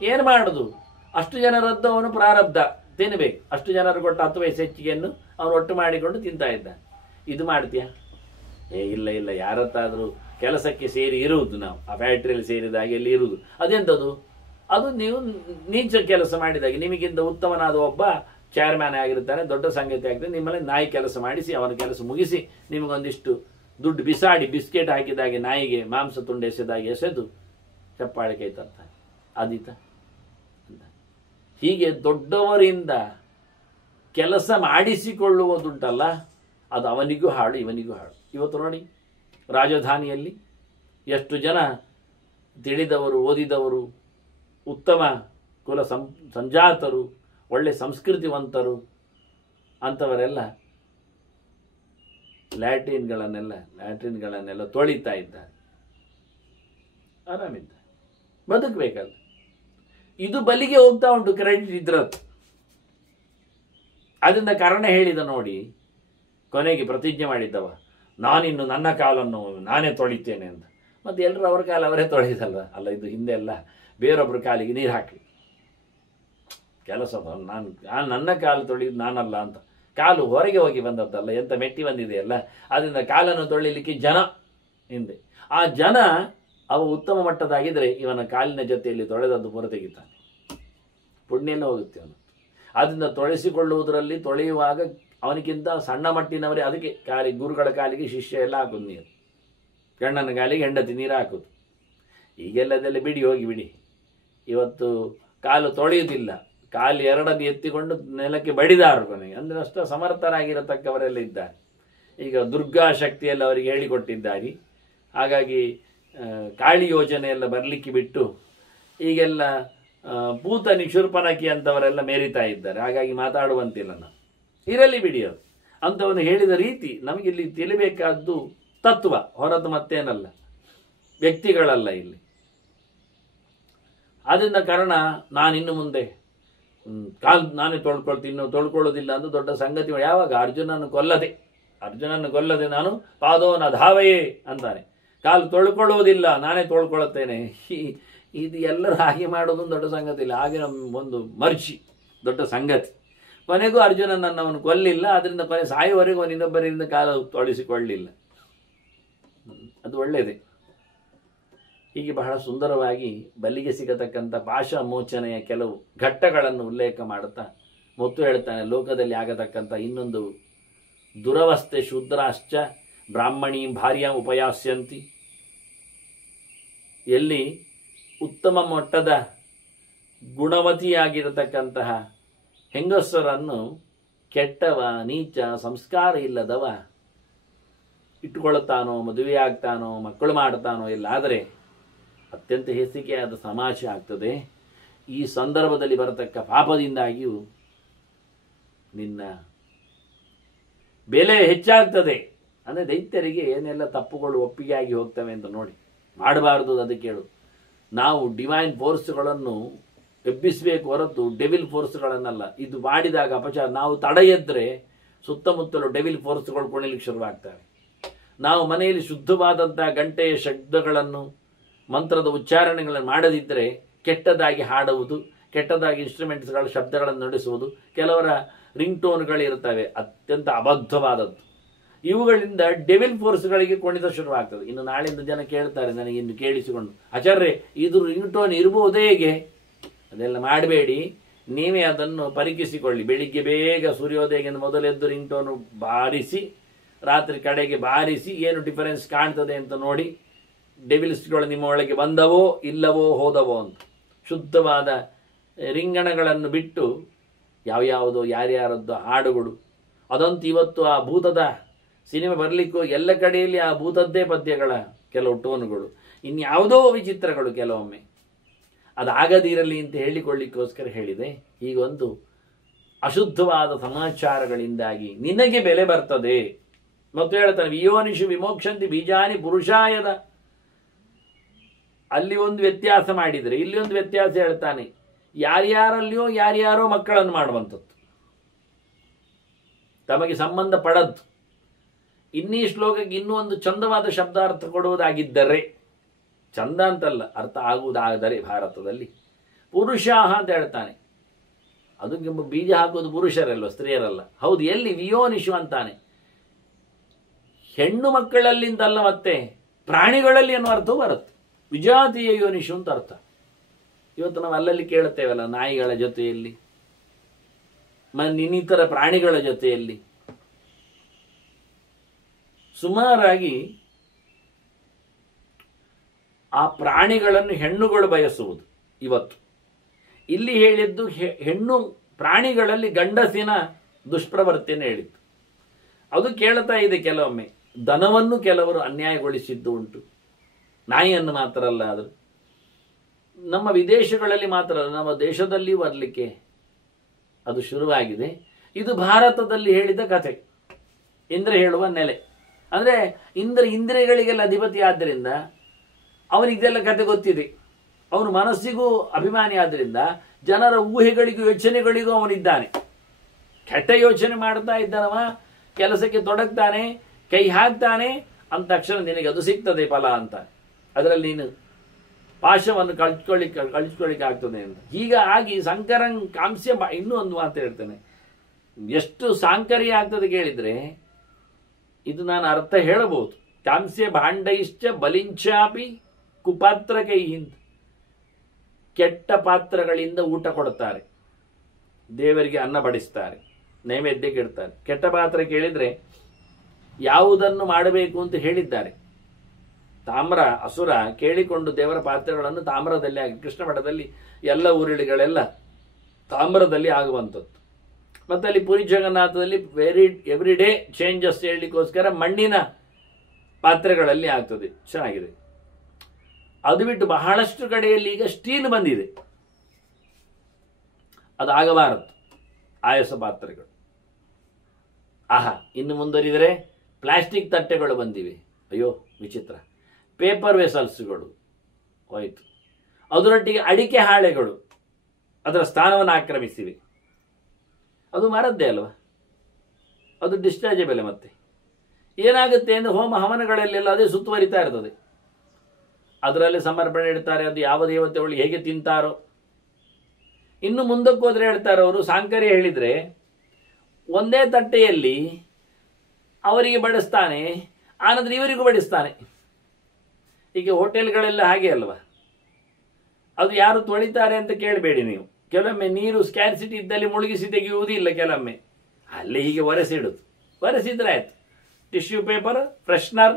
ಏನು ಮಾಡುದು? ಅಷ್ಟು ಜನರದ್ದು ಅವನು ಪ್ರಾರಬ್ಧ ತಿನ್ನಬೇಕು. ಅಷ್ಟು ಜನರು ಕೊಟ್ಟ 10 ಪೈಸೆ ಹೆಚ್ಚಿಗೆಯನ್ನು ಅವನು ಒಟ್ಟು ಮಾಡಿಕೊಂಡು ತಿಂತಾ ಇದ್ದ. ಇದು ಮಾಡ್ತೀಯಾ? ಇಲ್ಲ, ಯಾರತ್ತಾದರೂ ಕೆಲಸಕ್ಕೆ ಸೇರಿ ಇರುವುದು, ನಾವು ಆ ಫ್ಯಾಕ್ಟ್ರಿಯಲ್ಲಿ ಸೇರಿದಾಗ ಎಲ್ಲಿ ಇರುವುದು, ಅದೆಂಥದ್ದು? ಅದು ನೀವು ನೀಚ ಕೆಲಸ ಮಾಡಿದಾಗ ನಿಮಗಿಂತ ಉತ್ತಮನಾದ ಒಬ್ಬ ಚೇರ್ಮ್ಯಾನ್ ಆಗಿರ್ತಾನೆ, ದೊಡ್ಡ ಸಂಗತಿ ಆಗ್ತದೆ. ನಿಮ್ಮಲ್ಲಿ ನಾಯಿ ಕೆಲಸ ಮಾಡಿಸಿ ಅವನ ಕೆಲಸ ಮುಗಿಸಿ ನಿಮಗೊಂದಿಷ್ಟು ದುಡ್ಡು ಬಿಸಾಡಿ ಬಿಸ್ಕೆಟ್ ಹಾಕಿದಾಗೆ ನಾಯಿಗೆ ಮಾಂಸ ತುಂಡು ಎಸೆದಾಗೆ ಎಸೆದು ಚಪ್ಪಾಳೆ ಕೈ ತರ್ತಾನೆ. ಆದೀತ ಅಂತ ಹೀಗೆ ದೊಡ್ಡವರಿಂದ ಕೆಲಸ ಮಾಡಿಸಿಕೊಳ್ಳುವುದುಂಟಲ್ಲ, ಅದು ಅವನಿಗೂ ಹಾಳು ಇವನಿಗೂ ಹಾಳು. ಇವತ್ತು ನೋಡಿ, ರಾಜಧಾನಿಯಲ್ಲಿ ಎಷ್ಟು ಜನ ತಿಳಿದವರು, ಓದಿದವರು, ಉತ್ತಮ ಕುಲ ಸಂಜಾತರು, ಒಳ್ಳೆ ಸಂಸ್ಕೃತಿವಂತರು ಅಂಥವರೆಲ್ಲ ಲ್ಯಾಟ್ರಿನ್ಗಳನ್ನೆಲ್ಲ ತೊಳಿತಾ ಇದ್ದಾರೆ, ಆರಾಮಿದ್ದಾರೆ, ಬದುಕಬೇಕಲ್ಲ. ಇದು ಬಲಿಗೆ ಹೋಗ್ತಾ ಉಂಟು ಕ್ರೆಡಿಟ್ ಇದ್ರದ್ದು. ಅದರಿಂದ ಕಾರಣ ಹೇಳಿದ ನೋಡಿ, ಕೊನೆಗೆ ಪ್ರತಿಜ್ಞೆ ಮಾಡಿದ್ದವ, ನಾನಿನ್ನು ನನ್ನ ಕಾಲನ್ನು ನಾನೇ ತೊಳಿತೇನೆ ಅಂತ. ಮತ್ತೆ ಎಲ್ಲರೂ ಅವರ ಕಾಲ ಅವರೇ ತೊಳೆದಲ್ಲ ಅಲ್ಲ, ಇದು ಹಿಂದೆ ಎಲ್ಲ ಬೇರೊಬ್ಬರ ಕಾಲಿಗೆ ನೀರು ಹಾಕಿ ಕೆಲಸದ ನನ್ನ ಕಾಲು ತೊಳೆಯುದು ನಾನಲ್ಲ ಅಂತ. ಕಾಲು ಹೊರಗೆ ಹೋಗಿ ಬಂದದ್ದಲ್ಲ, ಎಂತ ಮೆಟ್ಟಿ ಬಂದಿದೆಯಲ್ಲ, ಅದರಿಂದ ಕಾಲನ್ನು ತೊಳಿಲಿಕ್ಕೆ ಜನ ಹಿಂದೆ. ಆ ಜನ ಅವ ಉತ್ತಮ ಮಟ್ಟದಾಗಿದ್ರೆ ಇವನ ಕಾಲಿನ ಜೊತೆಯಲ್ಲಿ ತೊಳೆದದ್ದು ಹೊರ ತೆಗಿತಾನೆ, ಪುಣ್ಯನೇ ಹೋಗುತ್ತೆ ಅವನು. ಅದರಿಂದ ತೊಳೆಸಿಕೊಳ್ಳುವುದರಲ್ಲಿ ತೊಳೆಯುವಾಗ ಅವನಿಗಿಂತ ಸಣ್ಣ ಮಟ್ಟಿನವರೇ, ಅದಕ್ಕೆ ಗುರುಗಳ ಕಾಲಿಗೆ ಶಿಷ್ಯ ಎಲ್ಲ ಹಾಕೋದು ನೀರು, ಗಂಡನ ಕಾಲಿಗೆ ಹೆಂಡತಿ ನೀರು ಹಾಕೋದು. ಈಗೆಲ್ಲದೆಲ್ಲ ಬಿಡಿ, ಹೋಗಿ ಬಿಡಿ. ಇವತ್ತು ಕಾಲು ತೊಳೆಯುವುದಿಲ್ಲ, ಕಾಲು ಎರಡನ್ನು ಎತ್ತಿಕೊಂಡು ನೆಲಕ್ಕೆ ಬಡಿದಾರು ಕೊನೆಗೆ. ಅಂದರೆ ಅಷ್ಟು ಸಮರ್ಥರಾಗಿರತಕ್ಕವರೆಲ್ಲ ಇದ್ದಾರೆ. ಈಗ ದುರ್ಗಾ ಶಕ್ತಿಯೆಲ್ಲ ಅವರಿಗೆ ಹೇಳಿಕೊಟ್ಟಿದ್ದಾರೆ. ಹಾಗಾಗಿ ಕಾಳಿ ಯೋಜನೆ ಎಲ್ಲ ಬರಲಿಕ್ಕೆ ಬಿಟ್ಟು ಈಗೆಲ್ಲ ಪೂತನಿ ಶೂರ್ಪನಖಿ ಅಂತವರೆಲ್ಲ ಮೆರಿತಾ ಇದ್ದಾರೆ. ಹಾಗಾಗಿ ಮಾತಾಡುವಂತಿಲ್ಲ ನಾವು, ಇರಲಿ ಬಿಡಿ. ಅದು ಅಂಥವನ್ನು ಹೇಳಿದ ರೀತಿ ನಮಗಿಲ್ಲಿ ತಿಳಿಬೇಕಾದ್ದು ತತ್ವ, ಹೊರತು ಮತ್ತೇನಲ್ಲ, ವ್ಯಕ್ತಿಗಳಲ್ಲ ಇಲ್ಲಿ. ಅದರಿಂದ ಕಾರಣ ನಾನಿನ್ನು ಮುಂದೆ ನಾನೇ ತೊಳ್ಕೊಳ್ತೀನಿ, ತೊಳ್ಕೊಳ್ಳೋದಿಲ್ಲ ಅಂತ ದೊಡ್ಡ ಸಂಗತಿ. ಯಾವಾಗ? ಅರ್ಜುನನ್ನು ಕೊಲ್ಲದೆ ನಾನು ಪಾದೋನ ಧಾವೆಯೇ ಅಂತಾನೆ. ಕಾಲು ತೊಳ್ಕೊಳ್ಳುವುದಿಲ್ಲ, ನಾನೇ ತೊಳ್ಕೊಳ್ಳುತ್ತೇನೆ. ಇದು ಎಲ್ಲರೂ ಹಾಗೆ ಮಾಡೋದು ದೊಡ್ಡ ಸಂಗತಿ ಇಲ್ಲ, ಹಾಗೆ ಒಂದು ಮರ್ಚಿ ದೊಡ್ಡ ಸಂಗತಿ. ಕೊನೆಗೂ ಅರ್ಜುನನನ್ನು ಅವನು ಕೊಲ್ಲಿಲ್ಲ, ಅದರಿಂದ ಕೊನೆ ಸಾಯುವವರೆಗೂ ಅವನು ಇನ್ನೊಬ್ಬರಿಂದ ಕಾಲು ತೊಳಿಸಿಕೊಳ್ಳಲಿಲ್ಲ. ಅದು ಒಳ್ಳೆಯದೇ. ಹೀಗೆ ಬಹಳ ಸುಂದರವಾಗಿ ಬಲ್ಲಿಗೆ ಸಿಗತಕ್ಕಂಥ ಭಾಷಾ ಮೋಚನೆಯ ಕೆಲವು ಘಟ್ಟಗಳನ್ನು ಉಲ್ಲೇಖ ಮಾಡುತ್ತಾ ಮತ್ತು ಹೇಳ್ತಾನೆ, ಲೋಕದಲ್ಲಿ ಆಗತಕ್ಕಂಥ ಇನ್ನೊಂದು ದುರವಸ್ಥೆ ಶೂದ್ರಾಶ್ಚ ಬ್ರಾಹ್ಮಣೀಂ ಭಾರ್ಯಾಂ ಉಪಯಾಸ್ಯಂತಿ, ಎಲ್ಲಿ ಉತ್ತಮ ಮಟ್ಟದ ಗುಣವತಿಯಾಗಿರತಕ್ಕಂತಹ ಹೆಂಗಸರನ್ನು ಕೆಟ್ಟವ, ನೀಚ, ಸಂಸ್ಕಾರ ಇಲ್ಲದವ ಇಟ್ಟುಕೊಳ್ಳುತ್ತಾನೋ, ಮದುವೆಯಾಗ್ತಾನೋ, ಮಕ್ಕಳು ಮಾಡ್ತಾನೋ ಎಲ್ಲಾದರೆ ಅತ್ಯಂತ ಹೇಸಿಕೆಯಾದ ಸಮಾಜ ಆಗ್ತದೆ. ಈ ಸಂದರ್ಭದಲ್ಲಿ ಬರತಕ್ಕ ಪಾಪದಿಂದಾಗಿಯೂ ನಿನ್ನ ಬೆಲೆ ಹೆಚ್ಚಾಗ್ತದೆ. ಅಂದರೆ ದೈತ್ಯರಿಗೆ ಏನೆಲ್ಲ ತಪ್ಪುಗಳು ಒಪ್ಪಿಗೆಯಾಗಿ ಹೋಗ್ತವೆ ಅಂತ ನೋಡಿ ಮಾಡಬಾರದು. ಅದಕ್ಕೆ ಹೇಳು, ನಾವು ಡಿವೈನ್ ಫೋರ್ಸ್ಗಳನ್ನು ಎಬ್ಬಿಸಬೇಕು ಹೊರತು ಡೆವಿಲ್ ಫೋರ್ಸ್ಗಳನ್ನಲ್ಲ. ಇದು ಮಾಡಿದಾಗ ಅಪಚಾರ, ನಾವು ತಡ ಎದ್ದರೆ ಸುತ್ತಮುತ್ತಲು ಡೆವಿಲ್ ಫೋರ್ಸ್ಗಳು ಕುಣಿಲಿಕ್ಕೆ ಶುರುವಾಗ್ತವೆ. ನಾವು ಮನೆಯಲ್ಲಿ ಶುದ್ಧವಾದಂಥ ಗಂಟೆಯ ಶಬ್ದಗಳನ್ನು, ಮಂತ್ರದ ಉಚ್ಚಾರಣೆಗಳನ್ನು ಮಾಡದಿದ್ದರೆ ಕೆಟ್ಟದಾಗಿ ಹಾಡುವುದು, ಕೆಟ್ಟದಾಗಿ ಇನ್ಸ್ಟ್ರೂಮೆಂಟ್ಸ್ಗಳ ಶಬ್ದಗಳನ್ನು ನುಡಿಸುವುದು, ಕೆಲವರ ರಿಂಗ್ ಟೋನ್ಗಳಿರ್ತವೆ ಅತ್ಯಂತ ಅಬದ್ಧವಾದದ್ದು. ಇವುಗಳಿಂದ ಡೆವಿಲ್ ಫೋರ್ಸ್ಗಳಿಗೆ ಕುಣಿತ ಶುರುವಾಗ್ತದೆ. ಇನ್ನು ನಾಳಿಂದ ಜನ ಕೇಳ್ತಾರೆ ನನಗೆ, ಇನ್ನು ಕೇಳಿಸಿಕೊಂಡು, ಆಚಾರ್ಯ ಇದು ರಿಂಗ್ ಟೋನ್ ಇರ್ಬೋದು ಹೇಗೆ? ಅದೆಲ್ಲ ಮಾಡಬೇಡಿ, ನೀವೇ ಅದನ್ನು ಪರೀಕ್ಷಿಸಿಕೊಳ್ಳಿ. ಬೆಳಿಗ್ಗೆ ಬೇಗ ಸೂರ್ಯೋದಯದಿಂದ ಮೊದಲೆದ್ದು ರಿಂಗ್ ಟೋನು ಬಾರಿಸಿ, ರಾತ್ರಿ ಕಡೆಗೆ ಬಾರಿಸಿ, ಏನು ಡಿಫರೆನ್ಸ್ ಕಾಣ್ತದೆ ಅಂತ ನೋಡಿ. ಡೆವಿಲ್ಸ್ಗಳು ನಿಮ್ಮ ಒಳಗೆ ಬಂದವೋ ಇಲ್ಲವೋ ಹೋದವೋ ಅಂತ. ಶುದ್ಧವಾದ ರಿಂಗಣಗಳನ್ನು ಬಿಟ್ಟು ಯಾವ್ಯಾವುದೋ ಯಾರ್ಯಾರದ್ದು ಹಾಡುಗಳು, ಅದಂತೂ ಇವತ್ತು ಆ ಭೂತದ ಸಿನಿಮಾ ಬರಲಿಕ್ಕೂ ಎಲ್ಲ ಕಡೆಯಲ್ಲಿ ಆ ಭೂತದ್ದೇ ಪದ್ಯಗಳ ಕೆಲವು ಟೋನುಗಳು, ಇನ್ಯಾವುದೋ ವಿಚಿತ್ರಗಳು. ಕೆಲವೊಮ್ಮೆ ಅದಾಗದಿರಲಿ ಅಂತ ಹೇಳಿಕೊಳ್ಳಿಕ್ಕೋಸ್ಕರ ಹೇಳಿದೆ. ಹೀಗೊಂದು ಅಶುದ್ಧವಾದ ಸಮಾಚಾರಗಳಿಂದಾಗಿ ನಿನಗೆ ಬೆಲೆ ಬರ್ತದೆ. ಮತ್ತು ಹೇಳ್ತಾನೆ, ವಿಯೋನಿಷು ವಿಮೋಕ್ಷಂತಿ ಬೀಜಾನಿ ಪುರುಷಾಯದ. ಅಲ್ಲಿ ಒಂದು ವ್ಯತ್ಯಾಸ ಮಾಡಿದರೆ ಇಲ್ಲಿ ಒಂದು ವ್ಯತ್ಯಾಸ ಹೇಳ್ತಾನೆ. ಯಾರ್ಯಾರಲ್ಲಿಯೋ ಯಾರ್ಯಾರೋ ಮಕ್ಕಳನ್ನು ಮಾಡುವಂಥದ್ದು, ತಮಗೆ ಸಂಬಂಧ ಪಡದ್ದು. ಇನ್ನೀ ಶ್ಲೋಕಕ್ಕೆ ಇನ್ನೂ ಒಂದು ಚಂದವಾದ ಶಬ್ದಾರ್ಥ ಕೊಡುವುದಾಗಿದ್ದರೆ, ಚಂದ ಅಂತಲ್ಲ, ಅರ್ಥ ಆಗುವುದಾದರೆ ಭಾರತದಲ್ಲಿ ಪುರುಷಾಹ ಅಂತ ಹೇಳ್ತಾನೆ. ಅದು ಬೀಜ ಹಾಕುವುದು ಪುರುಷರಲ್ವ, ಸ್ತ್ರೀಯರಲ್ಲ. ಹೌದು, ಎಲ್ಲಿ ವಿಯೋನಿಷು ಅಂತಾನೆ. ಹೆಣ್ಣು ಮಕ್ಕಳಲ್ಲಿಂದಲ್ಲ, ಮತ್ತೆ ಪ್ರಾಣಿಗಳಲ್ಲಿ ಅನ್ನೋ ಅರ್ಥವೂ ಬರುತ್ತೆ. ವಿಜಾತೀಯ ಯೋನಿಷು ಅಂತ ಅರ್ಥ. ಇವತ್ತು ನಾವು ಅಲ್ಲಲ್ಲಿ ಕೇಳುತ್ತೇವಲ್ಲ, ನಾಯಿಗಳ ಜೊತೆಯಲ್ಲಿ, ಇನ್ನಿತರ ಪ್ರಾಣಿಗಳ ಜೊತೆಯಲ್ಲಿ. ಸುಮಾರಾಗಿ ಆ ಪ್ರಾಣಿಗಳನ್ನು ಹೆಣ್ಣುಗಳು ಬಯಸುವುದು. ಇವತ್ತು ಇಲ್ಲಿ ಹೇಳಿದ್ದು ಹೆಣ್ಣು ಪ್ರಾಣಿಗಳಲ್ಲಿ ಗಂಡಸಿನ ದುಷ್ಪ್ರವೃತ್ತಿಯನ್ನು ಹೇಳಿದ್ದು. ಅದು ಕೇಳ್ತಾ ಇದೆ. ಕೆಲವೊಮ್ಮೆ ದನವನ್ನು ಕೆಲವರು ಅನ್ಯಾಯಗೊಳಿಸಿದ್ದು ಉಂಟು. ನಾಯಿಯನ್ನು ಮಾತ್ರ ಅಲ್ಲ, ಅದು ನಮ್ಮ ವಿದೇಶಗಳಲ್ಲಿ ಮಾತ್ರ ಅಲ್ಲ, ನಮ್ಮ ದೇಶದಲ್ಲಿ ಬರಲಿಕ್ಕೆ ಅದು ಶುರುವಾಗಿದೆ. ಇದು ಭಾರತದಲ್ಲಿ ಹೇಳಿದ ಕಥೆ, ಇಂದ್ರ ಹೇಳುವ ನೆಲೆ. ಅಂದರೆ ಇಂದ್ರಿಯಗಳಿಗೆಲ್ಲ ಅಧಿಪತಿ ಆದ್ದರಿಂದ ಅವನಿಗೆಲ್ಲ ಕತೆ ಗೊತ್ತಿದೆ. ಅವನು ಮನಸ್ಸಿಗೂ ಅಭಿಮಾನಿ ಆದ್ದರಿಂದ ಜನರ ಊಹೆಗಳಿಗೂ ಯೋಚನೆಗಳಿಗೂ ಅವನಿದ್ದಾನೆ. ಕೆಟ್ಟ ಯೋಚನೆ ಮಾಡ್ತಾ ಇದ್ದಾನವ, ಕೆಲಸಕ್ಕೆ ತೊಡಗ್ತಾನೆ, ಕೈ ಹಾಕ್ತಾನೆ ಅಂತ ತಕ್ಷಣ ನಿನಗೆ ಅದು ಸಿಗ್ತದೆ ಫಲ ಅಂತ. ಅದರಲ್ಲಿ ನೀನು ಪಾಶವನ್ನು ಕಳಿಸ್ಕೊಳ್ಳಿಕ್ಕೆ ಆಗ್ತದೆ ಅಂತ. ಹೀಗಾಗಿ ಸಂಕರಂ ಕಾಂಸ್ಯ. ಇನ್ನೂ ಒಂದು ಮಾತು ಹೇಳ್ತೇನೆ, ಎಷ್ಟು ಸಾಂಕರ್ಯ ಆಗ್ತದೆ ಕೇಳಿದ್ರೆ ಇದು ನಾನು ಅರ್ಥ ಹೇಳಬಹುದು. ಕಾಂಸ್ಯ ಭಾಂಡೈಶ್ಚ ಬಲಿಂಚಾಪಿ ಕುಪಾತ್ರ ಕೈಹಿಂದ. ಕೆಟ್ಟ ಪಾತ್ರಗಳಿಂದ ಊಟ ಕೊಡುತ್ತಾರೆ, ದೇವರಿಗೆ ಅನ್ನ ಬಡಿಸ್ತಾರೆ, ನೈವೇದ್ಯಕ್ಕೆ ಇಡ್ತಾರೆ. ಕೆಟ್ಟ ಪಾತ್ರ ಕೇಳಿದ್ರೆ ಯಾವುದನ್ನು ಮಾಡಬೇಕು ಅಂತ ಹೇಳಿದ್ದಾರೆ. ತಾಮ್ರ ಅಸುರ ಕೇಳಿಕೊಂಡು ದೇವರ ಪಾತ್ರೆಗಳನ್ನು ತಾಮ್ರದಲ್ಲಿ ಆಗಿ, ಕೃಷ್ಣ ಮಠದಲ್ಲಿ ಎಲ್ಲ ಊರುಗಳಿಗಳೆಲ್ಲ ತಾಮ್ರದಲ್ಲಿ ಆಗುವಂಥದ್ದು. ಮತ್ತು ಅಲ್ಲಿ ಪುರಿ ಜಗನ್ನಾಥದಲ್ಲಿ ಎವ್ರಿ ಡೇ ಚೇಂಜಸ್ ಹೇಳಲಿಕ್ಕೋಸ್ಕರ ಮಣ್ಣಿನ ಪಾತ್ರೆಗಳಲ್ಲಿ ಆಗ್ತದೆ, ಚೆನ್ನಾಗಿದೆ. ಅದು ಬಿಟ್ಟು ಬಹಳಷ್ಟು ಕಡೆಯಲ್ಲಿ ಈಗ ಸ್ಟೀಲ್ ಬಂದಿದೆ, ಅದು ಆಗಬಾರದು. ಆಯಸ ಪಾತ್ರೆಗಳು. ಆಹಾ, ಇನ್ನು ಮುಂದುವರಿದರೆ ಪ್ಲಾಸ್ಟಿಕ್ ತಟ್ಟೆಗಳು ಬಂದಿವೆ. ಅಯ್ಯೋ ವಿಚಿತ್ರ. ಪೇಪರ್ ವೆಸಲ್ಸ್ಗಳು ಹೋಯಿತು. ಅದರೊಟ್ಟಿಗೆ ಅಡಿಕೆ ಹಾಳೆಗಳು ಅದರ ಸ್ಥಾನವನ್ನು ಆಕ್ರಮಿಸಿವೆ. ಅದು ಮರದ್ದೇ ಅಲ್ವಾ, ಅದು ಡಿಸ್ಚಾರ್ಜಬಲ್. ಮತ್ತೆ ಏನಾಗುತ್ತೆ ಅಂದರೆ ಹೋಮ ಹವನಗಳಲ್ಲೆಲ್ಲ ಅದೇ ಸುತ್ತುವರಿತಾ ಇರ್ತದೆ. ಅದರಲ್ಲಿ ಸಮರ್ಪಣೆ ಇಡ್ತಾರೆ. ಅದು ಯಾವ ದೇವತೆಗಳು ಹೇಗೆ ತಿಂತಾರೋ. ಇನ್ನು ಮುಂದಕ್ಕೆ ಹೋದ್ರೆ ಹೇಳ್ತಾರೆ ಅವರು, ಸಾಂಕರ್ಯ ಹೇಳಿದರೆ ಒಂದೇ ತಟ್ಟೆಯಲ್ಲಿ ಅವರಿಗೆ ಬಡಿಸ್ತಾನೆ, ಆನಂತರ ಇವರಿಗೂ ಬಡಿಸ್ತಾನೆ. ಈಗ ಹೋಟೆಲ್ಗಳೆಲ್ಲ ಹಾಗೆ ಅಲ್ವಾ, ಅದು ಯಾರು ತೊಳಿತಾರೆ ಅಂತ ಕೇಳಬೇಡಿ ನೀವು. ಕೆಲವೊಮ್ಮೆ ನೀರು ಸ್ಕ್ಯಾರ್ಸಿಟಿ ಇದ್ದಲ್ಲಿ ಮುಳುಗಿಸಿ ತೆಗೆಯುವುದಿಲ್ಲ, ಕೆಲವೊಮ್ಮೆ ಅಲ್ಲೇ ಹೀಗೆ ಒರೆಸಿಡುದು, ಒರೆಸಿದ್ರೆ ಆಯ್ತು. ಟಿಶ್ಯೂ ಪೇಪರ್, ಫ್ರೆಶ್ನರ್,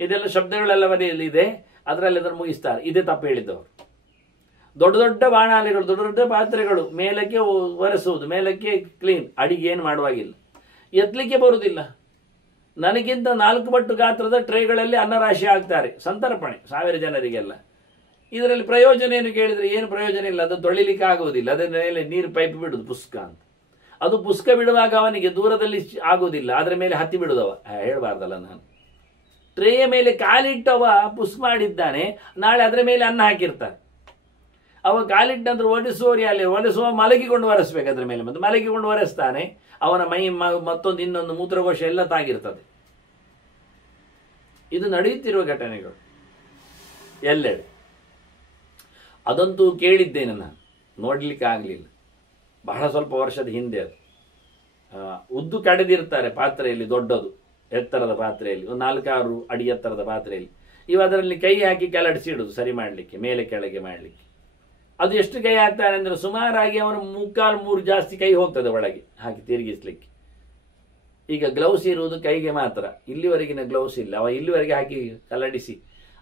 ಇದೆಲ್ಲ ಶಬ್ದಗಳೆಲ್ಲ ಇದೆ, ಅದರಲ್ಲಿ ಅದನ್ನು ಮುಗಿಸ್ತಾರೆ. ಇದೇ ತಪ್ಪು ಹೇಳಿದ್ದವರು. ದೊಡ್ಡ ದೊಡ್ಡ ಬಾಣಾಲಿಗಳು, ದೊಡ್ಡ ದೊಡ್ಡ ಪಾತ್ರೆಗಳು ಮೇಲಕ್ಕೆ ಒರೆಸುವುದು, ಮೇಲಕ್ಕೆ ಕ್ಲೀನ್, ಅಡಿಗೆ ಏನು ಮಾಡುವಾಗಿಲ್ಲ, ಎತ್ತಲಿಕ್ಕೆ ಬರುವುದಿಲ್ಲ. ನನಗಿಂತ 4 ಪಟ್ಟು ಗಾತ್ರದ ಟ್ರೇಗಳಲ್ಲಿ ಅನ್ನರಾಶಿ ಹಾಕ್ತಾರೆ, ಸಂತರ್ಪಣೆ 1000 ಜನರಿಗೆಲ್ಲ. ಇದರಲ್ಲಿ ಪ್ರಯೋಜನ ಏನು ಕೇಳಿದ್ರೆ ಏನು ಪ್ರಯೋಜನ ಇಲ್ಲ, ಅದು ತೊಳಿಲಿಕ್ಕೆ ಆಗುವುದಿಲ್ಲ. ಅದರ ಮೇಲೆ ನೀರು ಪೈಪ್ ಬಿಡುದು ಪುಸ್ಕ ಅಂತ. ಅದು ಪುಸ್ಕ ಬಿಡುವಾಗ ಅವನಿಗೆ ದೂರದಲ್ಲಿ ಆಗುವುದಿಲ್ಲ, ಅದರ ಮೇಲೆ ಹತ್ತಿ ಬಿಡುದವ. ಹೇಳಬಾರ್ದಲ್ಲ ನಾನು. ಟ್ರೇಯ ಮೇಲೆ ಕಾಲಿಟ್ಟವ ಪುಸ್ ಮಾಡಿದ್ದಾನೆ, ನಾಳೆ ಅದರ ಮೇಲೆ ಅನ್ನ ಹಾಕಿರ್ತಾರೆ. ಅವ ಕಾಲಿಟ್ಟಂದ್ರೆ ಒರೆಸುವವರಿ ಅಲ್ಲಿ ಒರೆಸುವ ಮಲಗಿಕೊಂಡು ಒರೆಸ್ಬೇಕು ಅದರ ಮೇಲೆ. ಮತ್ತೆ ಮಲಗಿಕೊಂಡು ಒರೆಸ್ತಾನೆ, ಅವನ ಮೈ ಮತ್ತೊಂದು ಇನ್ನೊಂದು ಮೂತ್ರಕೋಶ ಎಲ್ಲ ತಾಗಿರ್ತದೆ. ಇದು ನಡೆಯುತ್ತಿರುವ ಘಟನೆಗಳು ಎಲ್ಲೆಡೆ. ಅದಂತೂ ಕೇಳಿದ್ದೇನೆ ನಾನು, ನೋಡ್ಲಿಕ್ಕೆ ಆಗಲಿಲ್ಲ. ಬಹಳ ಸ್ವಲ್ಪ ವರ್ಷದ ಹಿಂದೆ ಅದು. ಉದ್ದು ಕಡೆದಿರ್ತಾರೆ ಪಾತ್ರೆಯಲ್ಲಿ, ದೊಡ್ಡದು ಎತ್ತರದ ಪಾತ್ರೆಯಲ್ಲಿ, ಒಂದು 4-6 ಅಡಿ ಎತ್ತರದ ಪಾತ್ರೆಯಲ್ಲಿ. ಅದರಲ್ಲಿ ಕೈ ಹಾಕಿ ಕೆಳಡಿಸಿಡುದು ಸರಿ ಮಾಡಲಿಕ್ಕೆ, ಮೇಲೆ ಕೆಳಗೆ ಮಾಡಲಿಕ್ಕೆ. ಅದು ಎಷ್ಟು ಕೈ ಹಾಕ್ತಾನೆ ಅಂದರೆ ಸುಮಾರಾಗಿ ಅವನು 3/4 ಜಾಸ್ತಿ ಕೈ ಹೋಗ್ತದೆ ಒಳಗೆ ಹಾಕಿ ತಿರುಗಿಸ್ಲಿಕ್ಕೆ. ಈಗ ಗ್ಲೌಸ್ ಇರುವುದು ಕೈಗೆ ಮಾತ್ರ, ಇಲ್ಲಿವರೆಗಿನ ಗ್ಲೌಸ್ ಇಲ್ಲ. ಅವ ಇಲ್ಲಿವರೆಗೆ ಹಾಕಿ ಕಲಡಿಸಿ,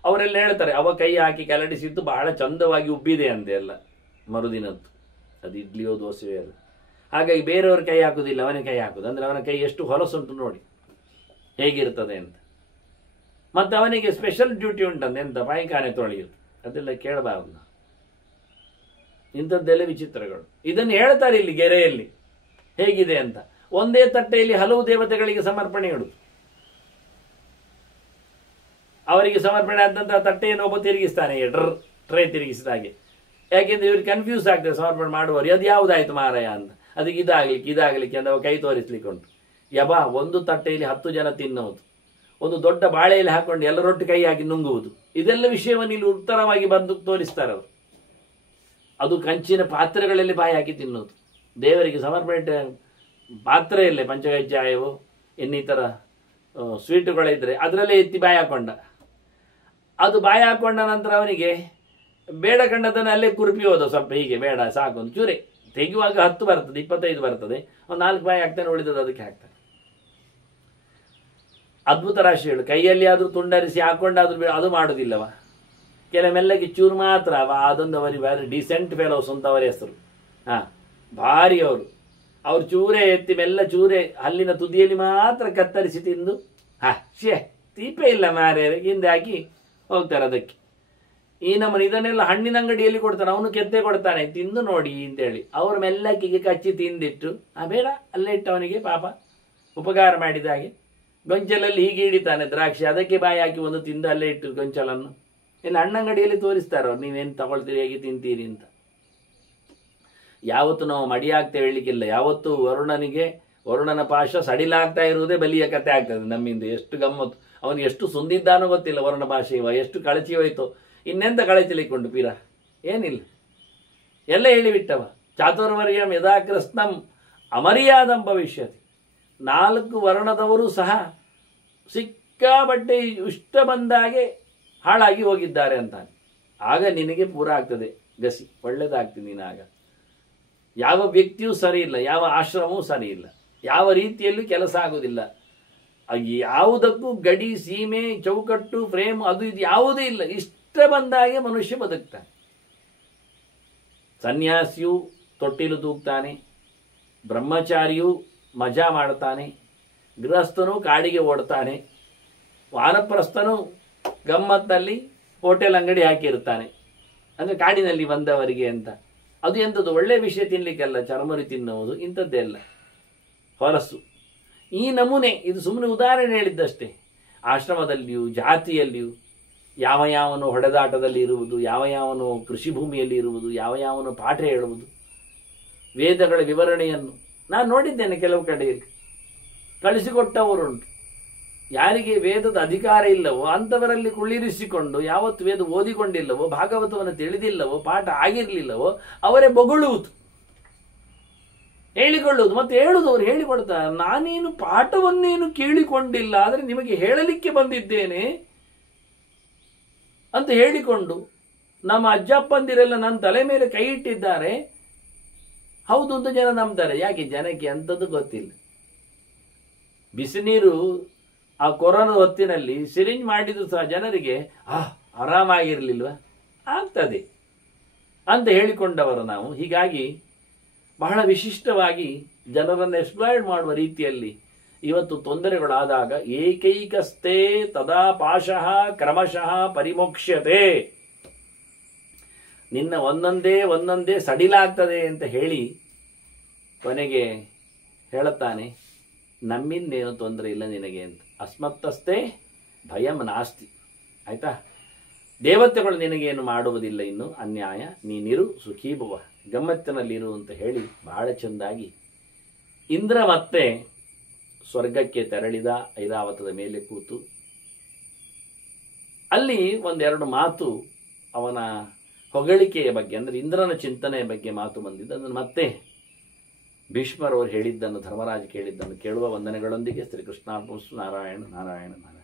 ಅವರೆಲ್ಲ ಹೇಳ್ತಾರೆ ಅವ ಕೈ ಹಾಕಿ ಕಲಡಿಸಿದ್ದು ಬಹಳ ಚಂದವಾಗಿ ಉಬ್ಬಿದೆ ಅಂತೆ ಎಲ್ಲ ಮರುದಿನದ್ದು. ಅದು ಇಡ್ಲಿಯೋ ದೋಸೆಯೋ ಅಲ್ಲ. ಹಾಗಾಗಿ ಬೇರೆಯವ್ರ ಕೈ ಹಾಕುದಿಲ್ಲ, ಅವನ ಕೈ ಹಾಕುದು. ಅಂದ್ರೆ ಅವನ ಕೈ ಎಷ್ಟು ಹೊಲಸುಂಟು ನೋಡಿ ಹೇಗಿರ್ತದೆ ಅಂತ. ಮತ್ತೆ ಅವನಿಗೆ ಸ್ಪೆಷಲ್ ಡ್ಯೂಟಿ ಉಂಟಂತೆ, ಎಂತ ಪಾಯಿಖಾನೆ ತೊಳೆಯುದು, ಅದೆಲ್ಲ ಕೇಳಬಾರ್ದು. ಇಂಥದ್ದೆಲ್ಲ ವಿಚಿತ್ರಗಳು. ಇದನ್ನು ಹೇಳ್ತಾರೆ ಇಲ್ಲಿ ಗೆರೆಯಲ್ಲಿ ಹೇಗಿದೆ ಅಂತ. ಒಂದೇ ತಟ್ಟೆಯಲ್ಲಿ ಹಲವು ದೇವತೆಗಳಿಗೆ ಸಮರ್ಪಣೆ ಇಡುದು. ಅವರಿಗೆ ಸಮರ್ಪಣೆ ಆದಂತಹ ತಟ್ಟೆಯನ್ನು ಒಬ್ಬ ತಿರುಗಿಸ್ತಾನೆ, ಟ್ರೇ ತಿರುಗಿಸಿದ ಹಾಗೆ. ಯಾಕೆಂದ್ರೆ ಇವ್ರಿಗೆ ಕನ್ಫ್ಯೂಸ್ ಆಗ್ತದೆ ಸಮರ್ಪಣೆ ಮಾಡುವವರು, ಅದು ಯಾವುದಾಯ್ತು ಮಾರಾಯ ಅಂತ. ಅದಕ್ಕೆ ಇದಾಗ್ಲಿಕ್ಕೆ ಅಂತ ಕೈ ತೋರಿಸ್ಲಿಕ್ಕೆ ಉಂಟು. ಒಂದು ತಟ್ಟೆಯಲ್ಲಿ 10 ಜನ ತಿನ್ನುವುದು, ಒಂದು ದೊಡ್ಡ ಬಾಳೆಯಲ್ಲಿ ಹಾಕೊಂಡು ಎಲ್ಲರೊಟ್ಟು ಕೈ ಹಾಕಿ ನುಂಗುವುದು, ಇದೆಲ್ಲ ವಿಷಯವನ್ನು ಇಲ್ಲಿ ಉತ್ತರವಾಗಿ ಬಂದು ತೋರಿಸ್ತಾರೆ ಅವರು. ಅದು ಕಂಚಿನ ಪಾತ್ರೆಗಳಲ್ಲಿ ಬಾಯಿ ಹಾಕಿ ತಿನ್ನುವುದು. ದೇವರಿಗೆ ಸಮರ್ಪಣೆ ಪಾತ್ರೆಯಲ್ಲೇ ಪಂಚಕಜ್ಜಾಯವೋ ಇನ್ನಿತರ ಸ್ವೀಟುಗಳಿದ್ರೆ ಅದರಲ್ಲೇ ಎತ್ತಿ ಬಾಯಿ ಹಾಕೊಂಡ. ಅದು ಬಾಯಿ ಹಾಕೊಂಡ ನಂತರ ಅವನಿಗೆ ಬೇಡ ಕಂಡದನ್ನು ಅಲ್ಲೇ ಕುರುಪಿ ಹೋದ, ಸ್ವಲ್ಪ ಹೀಗೆ ಬೇಡ ಸಾಕು ಒಂದು ಚೂರೆ. ತೆಗೆಯುವಾಗ 10 ಬರ್ತದೆ, 25 ಬರ್ತದೆ, ಒಂದು 4 ಬಾಯಿ ಹಾಕ್ತಾನೆ, ಉಳಿದದ್ದು ಅದಕ್ಕೆ ಹಾಕ್ತಾನೆ. ಅದ್ಭುತ ರಾಶಿಗಳು. ಕೈಯಲ್ಲಿ ಆದ್ರೂ ತುಂಡರಿಸಿ ಹಾಕೊಂಡಾದ್ರೂ ಅದು ಮಾಡುವುದಿಲ್ಲವ. ಕೆಲವೆಲ್ಲಕ್ಕೆ ಚೂರು ಮಾತ್ರ ಅದೊಂದು ಅವರಿಗೆ ಭಾರಿ ಡಿಸೆಂಟ್ ಫೆಲೋಸ್ ಅಂತ ಅವರ ಹೆಸರು. ಭಾರಿ ಅವ್ರು ಚೂರೆ ಎತ್ತಿ ಮೆಲ್ಲ ಚೂರೆ ಹಲ್ಲಿನ ತುದಿಯಲ್ಲಿ ಮಾತ್ರ ಕತ್ತರಿಸಿ ತಿಂದು ತೀಪೆ ಇಲ್ಲ ಮಾರೇ ಹಿಂದೆ ಹಾಕಿ ಹೋಗ್ತಾರೆ. ಅದಕ್ಕೆ ಈ ನಮ್ಮನ್ನು ಇದನ್ನೆಲ್ಲ ಹಣ್ಣಿನ ಅಂಗಡಿಯಲ್ಲಿ ಕೊಡ್ತಾನೆ, ಅವನು ಕೆತ್ತೆ ಕೊಡ್ತಾನೆ, ತಿಂದು ನೋಡಿ ಅಂತೇಳಿ. ಅವ್ರ ಮೆಲ್ಲಕ್ಕಿಗೆ ಕಚ್ಚಿ ತಿಂದಿಟ್ಟು ಬೇಡ ಅಲ್ಲೇ ಇಟ್ಟು ಅವನಿಗೆ ಪಾಪ ಉಪಕಾರ ಮಾಡಿದ ಹಾಗೆ ಗೊಂಚಲಲ್ಲಿ ಹೀಗೆ ಹಿಡಿತಾನೆ ದ್ರಾಕ್ಷಿ, ಅದಕ್ಕೆ ಬಾಯಿ ಹಾಕಿ ಒಂದು ತಿಂದು ಅಲ್ಲೇ ಇಟ್ಟು ಗೊಂಚಲನ್ನು. ಇನ್ನು ಹಣ್ಣಂಗಡಿಯಲ್ಲಿ ತೋರಿಸ್ತಾರ ಅವ್ರು, ನೀವೇನು ತಗೊಳ್ತೀರಿ, ಹೇಗೆ ತಿಂತೀರಿ ಅಂತ. ಯಾವತ್ತು ನಾವು ಮಡಿಯಾಗ್ತೇವೆ ಹೇಳಲಿಕ್ಕಿಲ್ಲ. ಯಾವತ್ತು ವರುಣನ ಪಾಶ ಸಡಿಲಾಗ್ತಾ ಇರುವುದೇ ಬಲಿಯ ಕತೆ ಆಗ್ತದೆ ನಮ್ಮಿಂದ. ಎಷ್ಟು ಗಮ್ಮತ್ತು, ಅವನು ಎಷ್ಟು ಸುಂದಿದ್ದಾನೋ ಗೊತ್ತಿಲ್ಲ ವರುಣ ಭಾಷೆ. ಎಷ್ಟು ಕಳಚಿ ಹೋಯ್ತು, ಇನ್ನೆಂತ ಕಳಚಲಿಕ್ಕೊಂಡು ಪೀರ ಏನಿಲ್ಲ, ಎಲ್ಲ ಹೇಳಿಬಿಟ್ಟವ. ಚಾತುರ್ವರ್ಯಂ ಯದಾ ಕೃಷ್ಣಂ ಅಮರ್ಯಾದಂ ಭವಿಷ್ಯತಿ. 4 ವರ್ಣದವರು ಸಹ ಸಿಕ್ಕಾಬಟ್ಟೆ ಇಷ್ಟ ಬಂದಾಗೆ ಹಾಳಾಗಿ ಹೋಗಿದ್ದಾರೆ ಅಂತಾನೆ. ಆಗ ನಿನಗೆ ಪೂರ ಆಗ್ತದೆ ಗಸಿ, ಒಳ್ಳೇದಾಗ್ತದೆ ನೀನಾಗ. ಯಾವ ವ್ಯಕ್ತಿಯೂ ಸರಿ ಇಲ್ಲ, ಯಾವ ಆಶ್ರಮವೂ ಸರಿ ಇಲ್ಲ, ಯಾವ ರೀತಿಯಲ್ಲೂ ಕೆಲಸ ಆಗುವುದಿಲ್ಲ. ಯಾವುದಕ್ಕೂ ಗಡಿ, ಸೀಮೆ, ಚೌಕಟ್ಟು, ಫ್ರೇಮ್ ಅದು ಇದು ಯಾವುದೇ ಇಲ್ಲ. ಇಷ್ಟ ಬಂದಾಗೆ ಮನುಷ್ಯ ಬದುಕ್ತಾನೆ. ಸನ್ಯಾಸಿಯು ತೊಟ್ಟಿಲು ತೂಗ್ತಾನೆ, ಬ್ರಹ್ಮಚಾರಿಯು ಮಜಾ ಮಾಡ್ತಾನೆ, ಗೃಹಸ್ಥನು ಕಾಡಿಗೆ ಓಡ್ತಾನೆ, ವಾನಪ್ರಸ್ಥನು ಗಮ್ಮತ್ತಲ್ಲಿ ಹೋಟೆಲ್ ಅಂಗಡಿ ಹಾಕಿರ್ತಾನೆ. ಅಂದರೆ ಕಾಡಿನಲ್ಲಿ ಬಂದವರಿಗೆ ಅಂತ. ಅದು ಎಂಥದ್ದು ಒಳ್ಳೆಯ ವಿಷಯ ತಿನ್ನಲಿಕ್ಕೆಲ್ಲ, ಚರಮರಿ ತಿನ್ನುವುದು ಇಂಥದ್ದೆಲ್ಲ ಹೊಲಸು. ಈ ನಮೂನೆ ಇದು ಸುಮ್ಮನೆ ಉದಾಹರಣೆ ಹೇಳಿದ್ದಷ್ಟೇ. ಆಶ್ರಮದಲ್ಲಿಯೂ ಜಾತಿಯಲ್ಲಿಯೂ ಯಾವನು ಹೊಡೆದಾಟದಲ್ಲಿ ಇರುವುದು, ಯಾವನು ಕೃಷಿ ಭೂಮಿಯಲ್ಲಿ ಇರುವುದು, ಯಾವನು ಪಾಠ ಹೇಳುವುದು, ವೇದಗಳ ವಿವರಣೆಯನ್ನು ನಾನು ನೋಡಿದ್ದೇನೆ. ಕೆಲವು ಕಡೆಯಲ್ಲಿ ಕಳಿಸಿಕೊಟ್ಟವರುಂಟು. ಯಾರಿಗೆ ವೇದದ ಅಧಿಕಾರ ಇಲ್ಲವೋ ಅಂಥವರಲ್ಲಿ ಕುಳ್ಳಿರಿಸಿಕೊಂಡು, ಯಾವತ್ತು ವೇದ ಓದಿಕೊಂಡಿಲ್ಲವೋ, ಭಾಗವತವನ್ನು ತಿಳಿದಿಲ್ಲವೋ, ಪಾಠ ಆಗಿರಲಿಲ್ಲವೋ ಅವರೇ ಬೊಗಳುವುದು, ಹೇಳಿಕೊಳ್ಳುವುದು. ಮತ್ತೆ ಹೇಳುವುದು ಅವ್ರು ಹೇಳಿಕೊಡ್ತಾರೆ, ನಾನೇನು ಪಾಠವನ್ನೇನು ಕೇಳಿಕೊಂಡಿಲ್ಲ, ಆದರೆ ನಿಮಗೆ ಹೇಳಲಿಕ್ಕೆ ಬಂದಿದ್ದೇನೆ. ಅಂತ ಹೇಳಿಕೊಂಡು ನಮ್ಮ ಅಜ್ಜಪ್ಪಂದಿರೆಲ್ಲ ನನ್ನ ತಲೆ ಮೇಲೆ ಕೈ ಇಟ್ಟಿದ್ದಾರೆ, ಹೌದು ಅಂತ ಜನ ನಂಬ್ತಾರೆ. ಯಾಕೆ? ಜನಕ್ಕೆ ಅಂಥದ್ದು ಗೊತ್ತಿಲ್ಲ. ಬಿಸಿ ನೀರು ಆ ಕೊರೋನಾ ಹೊತ್ತಿನಲ್ಲಿ ಸಿರಿಂಜ್ ಮಾಡಿದ್ರು ಸಹ ಜನರಿಗೆ ಆರಾಮಾಗಿರ್ಲಿಲ್ವ? ಆಗ್ತದೆ ಅಂತ ಹೇಳಿಕೊಂಡವರು ನಾವು. ಹೀಗಾಗಿ ಬಹಳ ವಿಶಿಷ್ಟವಾಗಿ ಜನರನ್ನು ಎಕ್ಸ್ಪ್ಲಾಯ್ಡ್ ಮಾಡುವ ರೀತಿಯಲ್ಲಿ ಇವತ್ತು ತೊಂದರೆಗಳಾದಾಗ ಏಕೈಕಸ್ಥೆ ತದಾ ಪಾಶಃ ಕ್ರಮಶಃ ಪರಿಮೋಕ್ಷ್ಯತೆ, ನಿನ್ನ ಒಂದೊಂದೇ ಸಡಿಲಾಗ್ತದೆ ಅಂತ ಹೇಳಿ ಕೊನೆಗೆ ಹೇಳುತ್ತಾನೆ, ನಮ್ಮಿಂದೇನು ತೊಂದರೆ ಇಲ್ಲ ನಿನಗೆ ಅಂತ. ಅಸ್ಮತ್ತಸ್ತೆ ಭಯಂ ನಾಸ್ತಿ. ಆಯ್ತಾ? ದೇವತೆಗಳು ನಿನಗೇನು ಮಾಡುವುದಿಲ್ಲ ಇನ್ನು ಅನ್ಯಾಯ, ನೀನಿರು ಸುಖೀಭವ, ಗಮ್ಮತ್ತಿನಲ್ಲಿರು ಅಂತ ಹೇಳಿ ಬಹಳ ಚೆಂದಾಗಿ ಇಂದ್ರ ಮತ್ತೆ ಸ್ವರ್ಗಕ್ಕೆ ತೆರಳಿದ. ಐರಾವತದ ಮೇಲೆ ಕೂತು ಅಲ್ಲಿ ಒಂದೆರಡು ಮಾತು ಅವನ ಹೊಗಳಿಕೆಯ ಬಗ್ಗೆ, ಅಂದರೆ ಇಂದ್ರನ ಚಿಂತನೆಯ ಬಗ್ಗೆ ಮಾತು ಬಂದಿದ್ದು. ಅದನ್ನು ಮತ್ತೆ ಭೀಷ್ಮರವರು ಹೇಳಿದ್ದನ್ನು, ಧರ್ಮರಾಜ ಕೇಳಿದ್ದನ್ನು ಕೇಳುವ ವಂದನೆಗಳೊಂದಿಗೆ ಶ್ರೀಕೃಷ್ಣಾರ್ಪಣಮಸ್ತು. ನಾರಾಯಣ ನಾರಾಯಣ ನಾರಾಯಣ.